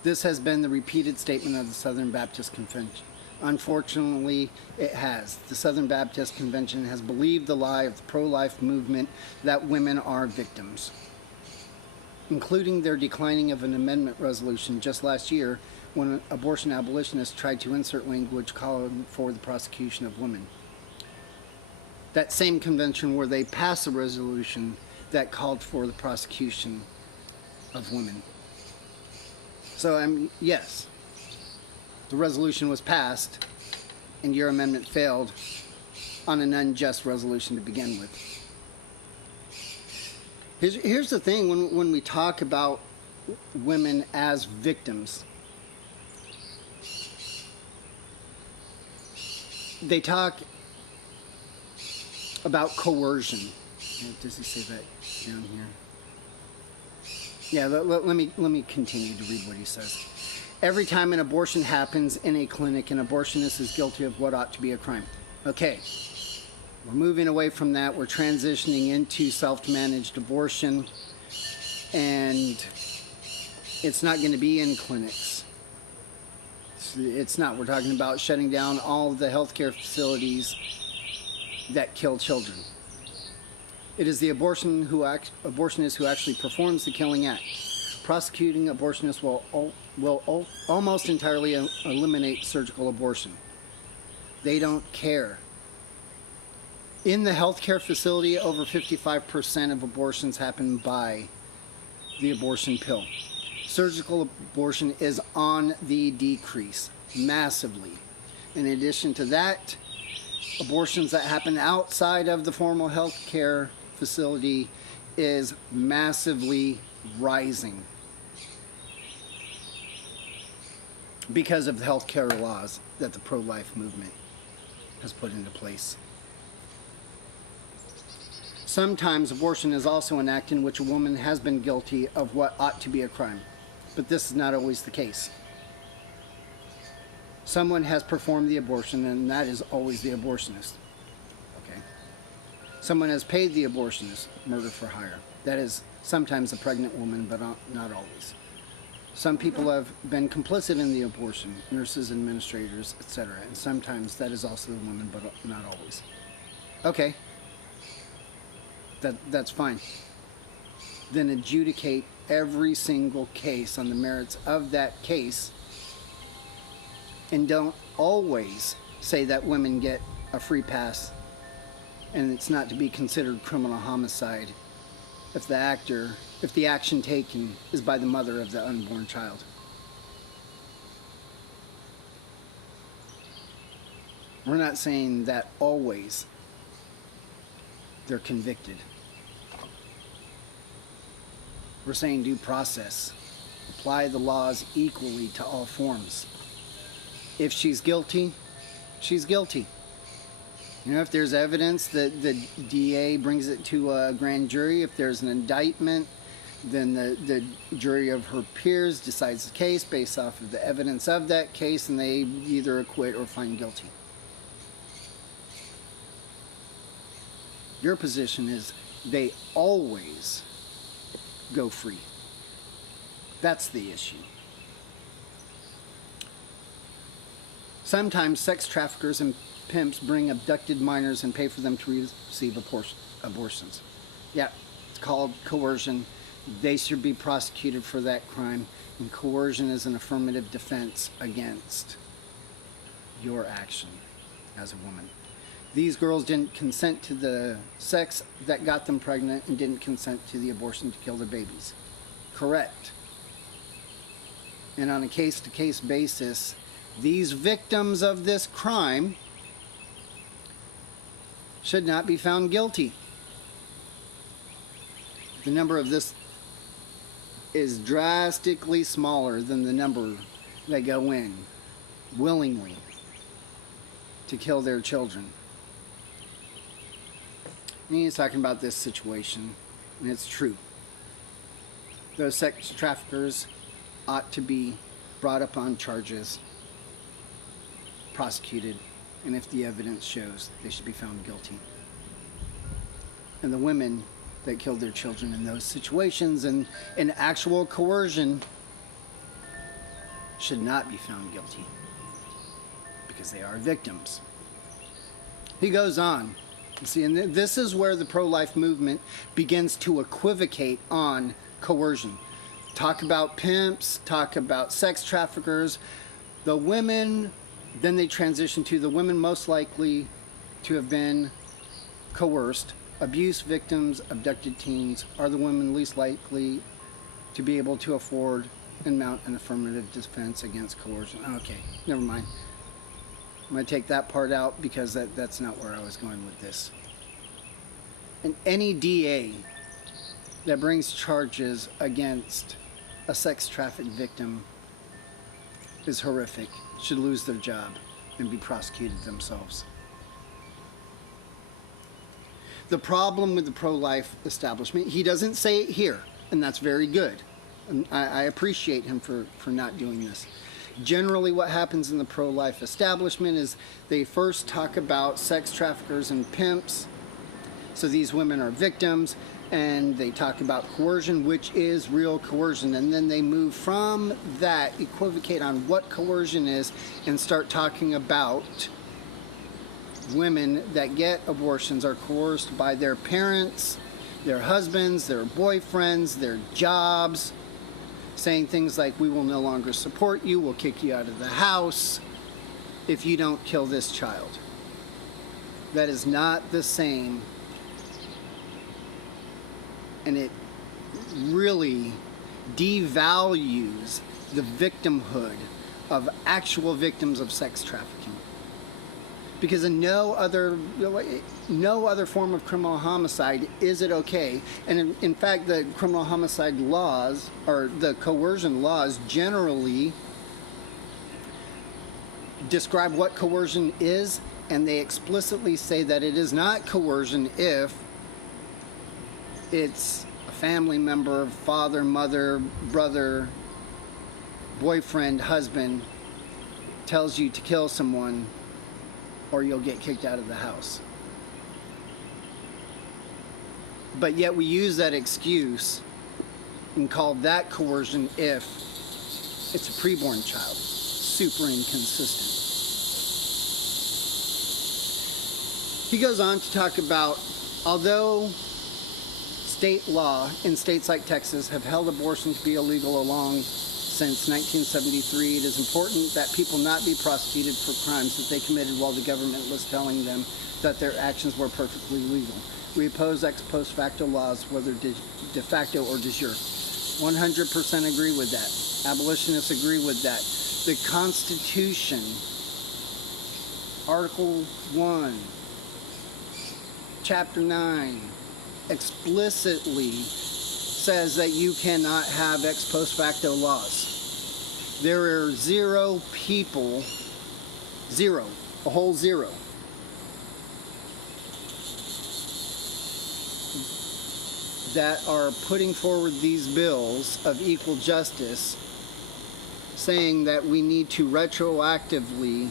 This has been the repeated statement of the Southern Baptist Convention. Unfortunately, it has. The Southern Baptist Convention has believed the lie of the pro-life movement that women are victims, including their declining of an amendment resolution just last year when abortion abolitionists tried to insert language calling for the prosecution of women. That same convention where they passed a resolution that called for the prosecution of women. So, yes, the resolution was passed and your amendment failed on an unjust resolution to begin with. Here's the thing, when we talk about women as victims, they talk about coercion. Does he say that down here? Yeah, let me continue to read what he says. Every time an abortion happens in a clinic, an abortionist is guilty of what ought to be a crime. Okay, we're moving away from that. We're transitioning into self-managed abortion, and it's not going to be in clinics. It's not. We're talking about shutting down all of the healthcare facilities that kill children. It is the abortionist who actually performs the killing act. Prosecuting abortionists will almost entirely eliminate surgical abortion. They don't care. In the healthcare facility, over 55% of abortions happen by the abortion pill. Surgical abortion is on the decrease massively. In addition to that, abortions that happen outside of the formal health care facility is massively rising because of the health care laws that the pro-life movement has put into place. Sometimes abortion is also an act in which a woman has been guilty of what ought to be a crime, but this is not always the case. Someone has performed the abortion, and that is always the abortionist. Okay. Someone has paid the abortionist, murder for hire. That is sometimes a pregnant woman, but not always. Some people have been complicit in the abortion, nurses, administrators, etc. And sometimes that is also the woman, but not always. Okay. That's fine. Then adjudicate every single case on the merits of that case, and don't always say that women get a free pass and it's not to be considered criminal homicide if the action taken is by the mother of the unborn child. We're not saying that always they're convicted. We're saying due process. Apply the laws equally to all forms. If she's guilty, she's guilty. You know, if there's evidence that the DA brings it to a grand jury, if there's an indictment, then the jury of her peers decides the case based off of the evidence of that case, and they either acquit or find guilty. Your position is they always go free. That's the issue. Sometimes sex traffickers and pimps bring abducted minors and pay for them to receive abortions. Yeah, it's called coercion. They should be prosecuted for that crime, and coercion is an affirmative defense against your action as a woman. These girls didn't consent to the sex that got them pregnant and didn't consent to the abortion to kill their babies. Correct. And on a case-to-case basis, these victims of this crime should not be found guilty. The number of this is drastically smaller than the number that go in willingly to kill their children. And he's talking about this situation, and it's true. Those sex traffickers ought to be brought up on charges, prosecuted, and if the evidence shows, they should be found guilty. And the women that killed their children in those situations and in actual coercion should not be found guilty because they are victims. He goes on. See, and this is where the pro-life movement begins to equivocate on coercion. Talk about pimps, talk about sex traffickers. The women, then they transition to the women most likely to have been coerced. Abuse victims, abducted teens are the women least likely to be able to afford and mount an affirmative defense against coercion. Okay, never mind. I'm going to take that part out because that's not where I was going with this. And any DA that brings charges against a sex trafficked victim is horrific, should lose their job and be prosecuted themselves. The problem with the pro-life establishment, he doesn't say it here, and that's very good. And I appreciate him for not doing this. Generally what happens in the pro-life establishment is they first talk about sex traffickers and pimps. So these women are victims, and they talk about coercion, which is real coercion. And then they move from that, equivocate on what coercion is, and start talking about women that get abortions are coerced by their parents, their husbands, their boyfriends, their jobs, saying things like, we will no longer support you, we'll kick you out of the house if you don't kill this child. That is not the same, and it really devalues the victimhood of actual victims of sex trafficking. Because in no other form of criminal homicide is it okay. And in fact, the criminal homicide laws, or the coercion laws, generally describe what coercion is, and they explicitly say that it is not coercion if it's a family member, father, mother, brother, boyfriend, husband tells you to kill someone, or you'll get kicked out of the house. But yet we use that excuse and call that coercion if it's a preborn child. Super inconsistent. He goes on to talk about, although state law in states like Texas have held abortion to be illegal since 1973, it is important that people not be prosecuted for crimes that they committed while the government was telling them that their actions were perfectly legal. We oppose ex post facto laws, whether de facto or de jure. 100% agree with that. Abolitionists agree with that. The Constitution, Article 1, Chapter 9, explicitly says that you cannot have ex post facto laws. There are zero people, a whole zero, that are putting forward these bills of equal justice, saying that we need to retroactively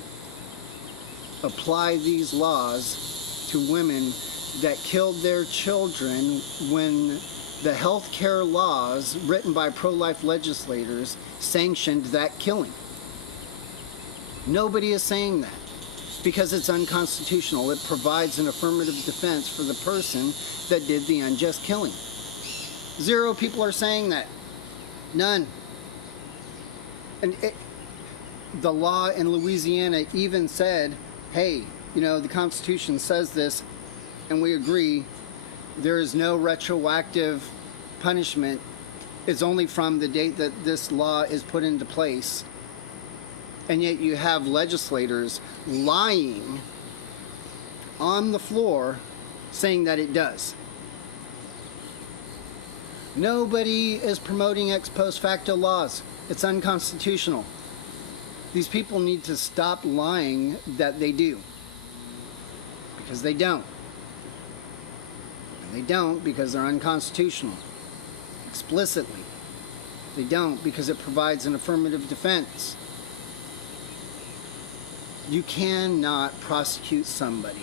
apply these laws to women that killed their children when the health care laws written by pro-life legislators sanctioned that killing. Nobody is saying that because it's unconstitutional. It provides an affirmative defense for the person that did the unjust killing. Zero people are saying that. None. And the law in Louisiana even said, hey, the Constitution says this, and we agree, there is no retroactive punishment. It's only from the date that this law is put into place. And yet you have legislators lying on the floor saying that it does. Nobody is promoting ex post facto laws. It's unconstitutional. These people need to stop lying that they do. Because they don't. They don't because they're unconstitutional. Explicitly. They don't because it provides an affirmative defense. You cannot prosecute somebody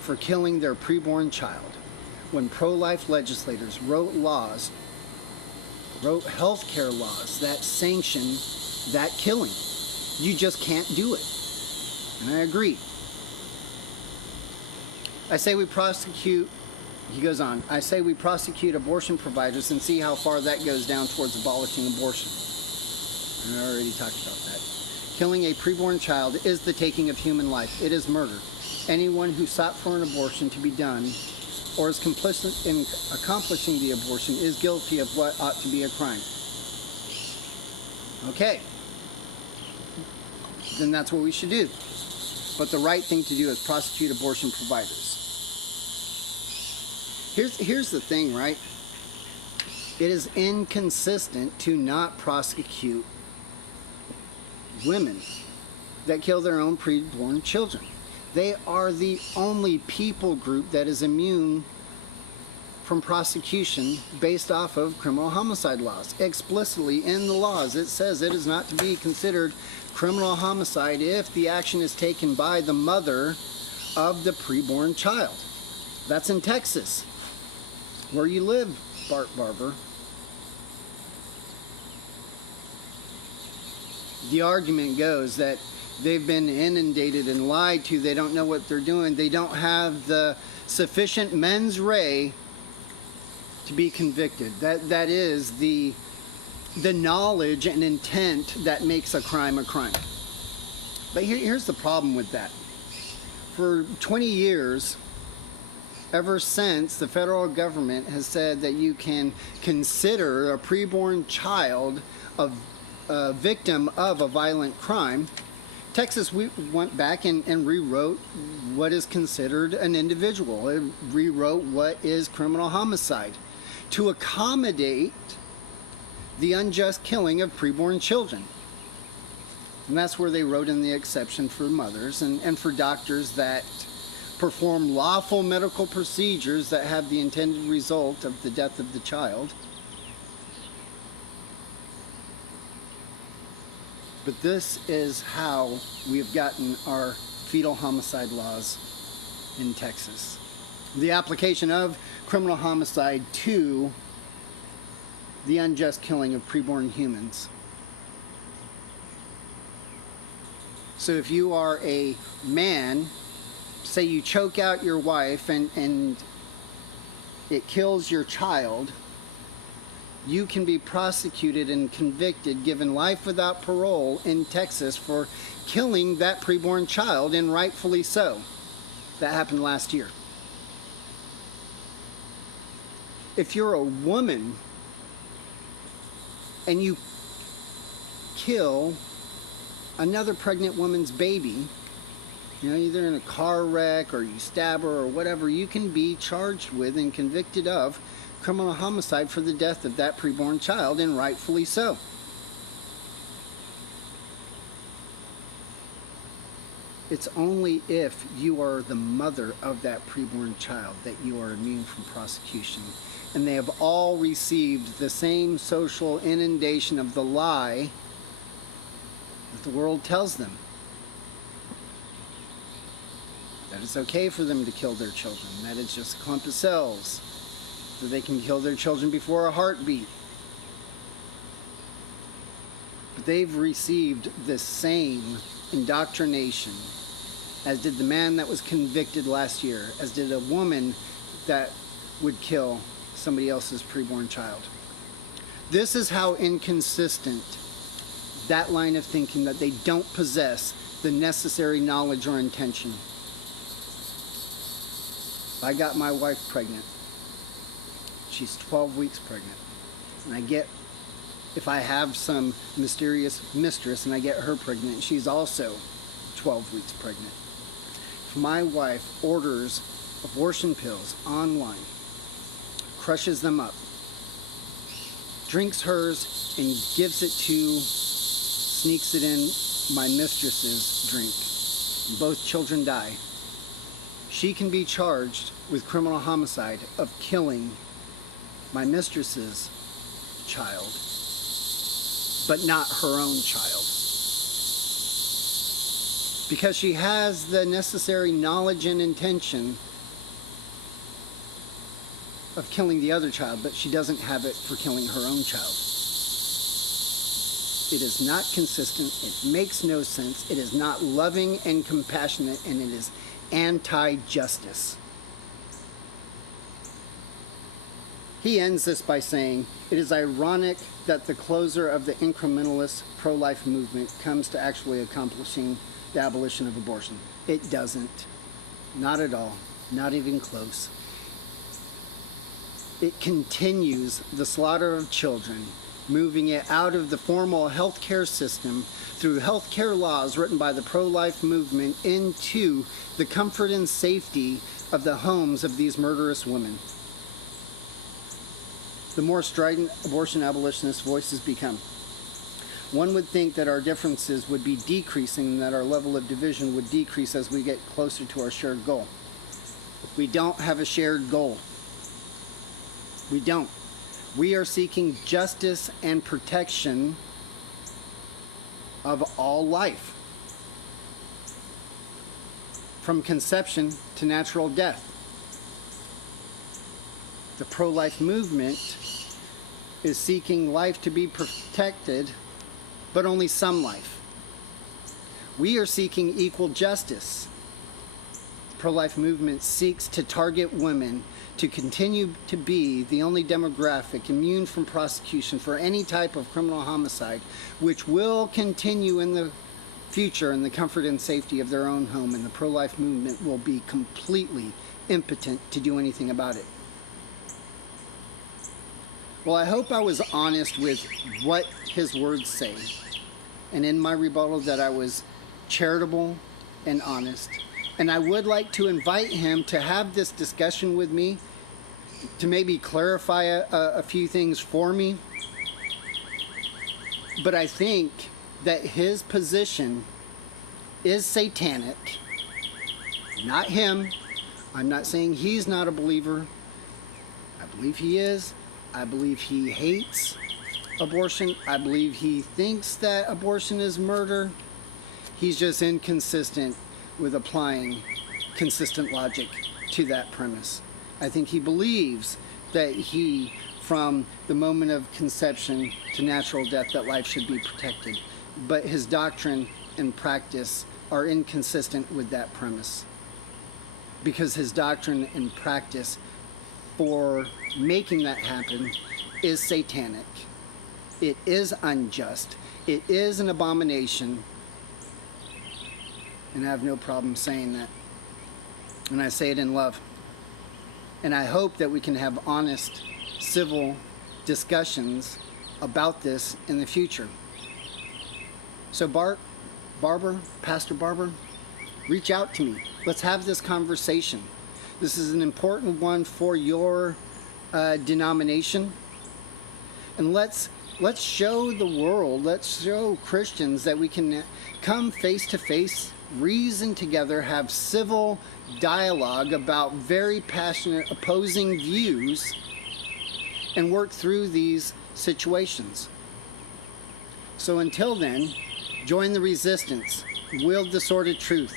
for killing their preborn child when pro-life legislators wrote health care laws that sanction that killing. You just can't do it. And I agree. He goes on, I say we prosecute abortion providers and see how far that goes down towards abolishing abortion. And I already talked about that. Killing a preborn child is the taking of human life. It is murder. Anyone who sought for an abortion to be done or is complicit in accomplishing the abortion is guilty of what ought to be a crime. Okay. Then that's what we should do. But the right thing to do is prosecute abortion providers. Here's the thing, right? It is inconsistent to not prosecute women that kill their own preborn children. They are the only people group that is immune from prosecution based off of criminal homicide laws. Explicitly in the laws, it says it is not to be considered criminal homicide if the action is taken by the mother of the preborn child. That's in Texas, where you live, Bart Barber. The argument goes that they've been inundated and lied to. They don't know what they're doing. They don't have the sufficient mens rea to be convicted. That is the knowledge and intent that makes a crime a crime. But here's the problem with that. For 20 years, Ever since the federal government has said that you can consider a preborn child a victim of a violent crime, Texas went back and rewrote what is considered an individual. It rewrote what is criminal homicide to accommodate the unjust killing of preborn children. And that's where they wrote in the exception for mothers and for doctors that perform lawful medical procedures that have the intended result of the death of the child. But this is how we have gotten our fetal homicide laws in Texas. The application of criminal homicide to the unjust killing of preborn humans. So if you are a man, say you choke out your wife and it kills your child, you can be prosecuted and convicted, given life without parole in Texas for killing that preborn child, and rightfully so. That happened last year. If you're a woman and you kill another pregnant woman's baby, either in a car wreck or you stab her or whatever, you can be charged with and convicted of criminal homicide for the death of that preborn child, and rightfully so. It's only if you are the mother of that preborn child that you are immune from prosecution. And they have all received the same social inundation of the lie that the world tells them. That it's okay for them to kill their children, that it's just a clump of cells, that they can kill their children before a heartbeat. But they've received the same indoctrination as did the man that was convicted last year, as did a woman that would kill somebody else's preborn child. This is how inconsistent that line of thinking, that they don't possess the necessary knowledge or intention. I got my wife pregnant. She's 12 weeks pregnant. And if I have some mysterious mistress and I get her pregnant, she's also 12 weeks pregnant. If my wife orders abortion pills online, crushes them up, drinks hers and sneaks it in my mistress's drink, and both children die, she can be charged with criminal homicide of killing my mistress's child, but not her own child. Because she has the necessary knowledge and intention of killing the other child, but she doesn't have it for killing her own child. It is not consistent, it makes no sense, it is not loving and compassionate, and it is anti-justice. He ends this by saying, "It is ironic that the closer of the incrementalist pro-life movement comes to actually accomplishing the abolition of abortion." It doesn't. Not at all. Not even close. It continues the slaughter of children, moving it out of the formal healthcare system through healthcare laws written by the pro-life movement into the comfort and safety of the homes of these murderous women. The more strident abortion abolitionist voices become, one would think that our differences would be decreasing and that our level of division would decrease as we get closer to our shared goal. We don't have a shared goal. We don't. We are seeking justice and protection of all life, from conception to natural death. The pro-life movement is seeking life to be protected, but only some life. We are seeking equal justice. The pro-life movement seeks to target women to continue to be the only demographic immune from prosecution for any type of criminal homicide, which will continue in the future in the comfort and safety of their own home, and the pro-life movement will be completely impotent to do anything about it. Well, I hope I was honest with what his words say. And in my rebuttal that I was charitable and honest. And I would like to invite him to have this discussion with me, to maybe clarify a few things for me. But I think that his position is satanic. Not him. I'm not saying he's not a believer. I believe he is. I believe he hates abortion. I believe he thinks that abortion is murder. He's just inconsistent with applying consistent logic to that premise. I think he believes that from the moment of conception to natural death, that life should be protected. But his doctrine and practice are inconsistent with that premise. Because his doctrine and practice for making that happen is satanic. It is unjust. It is an abomination. And I have no problem saying that. And I say it in love. And I hope that we can have honest, civil discussions about this in the future. So Bart, Barber, Pastor Barber, reach out to me. Let's have this conversation. This is an important one for your denomination. And let's show the world, let's show Christians that we can come face to face, reason together, have civil dialogue about very passionate opposing views, and work through these situations. So until then, join the resistance, wield the sword of truth.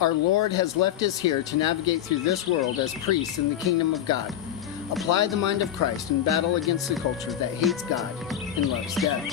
Our Lord has left us here to navigate through this world as priests in the kingdom of God. Apply the mind of Christ and battle against the culture that hates God and loves death.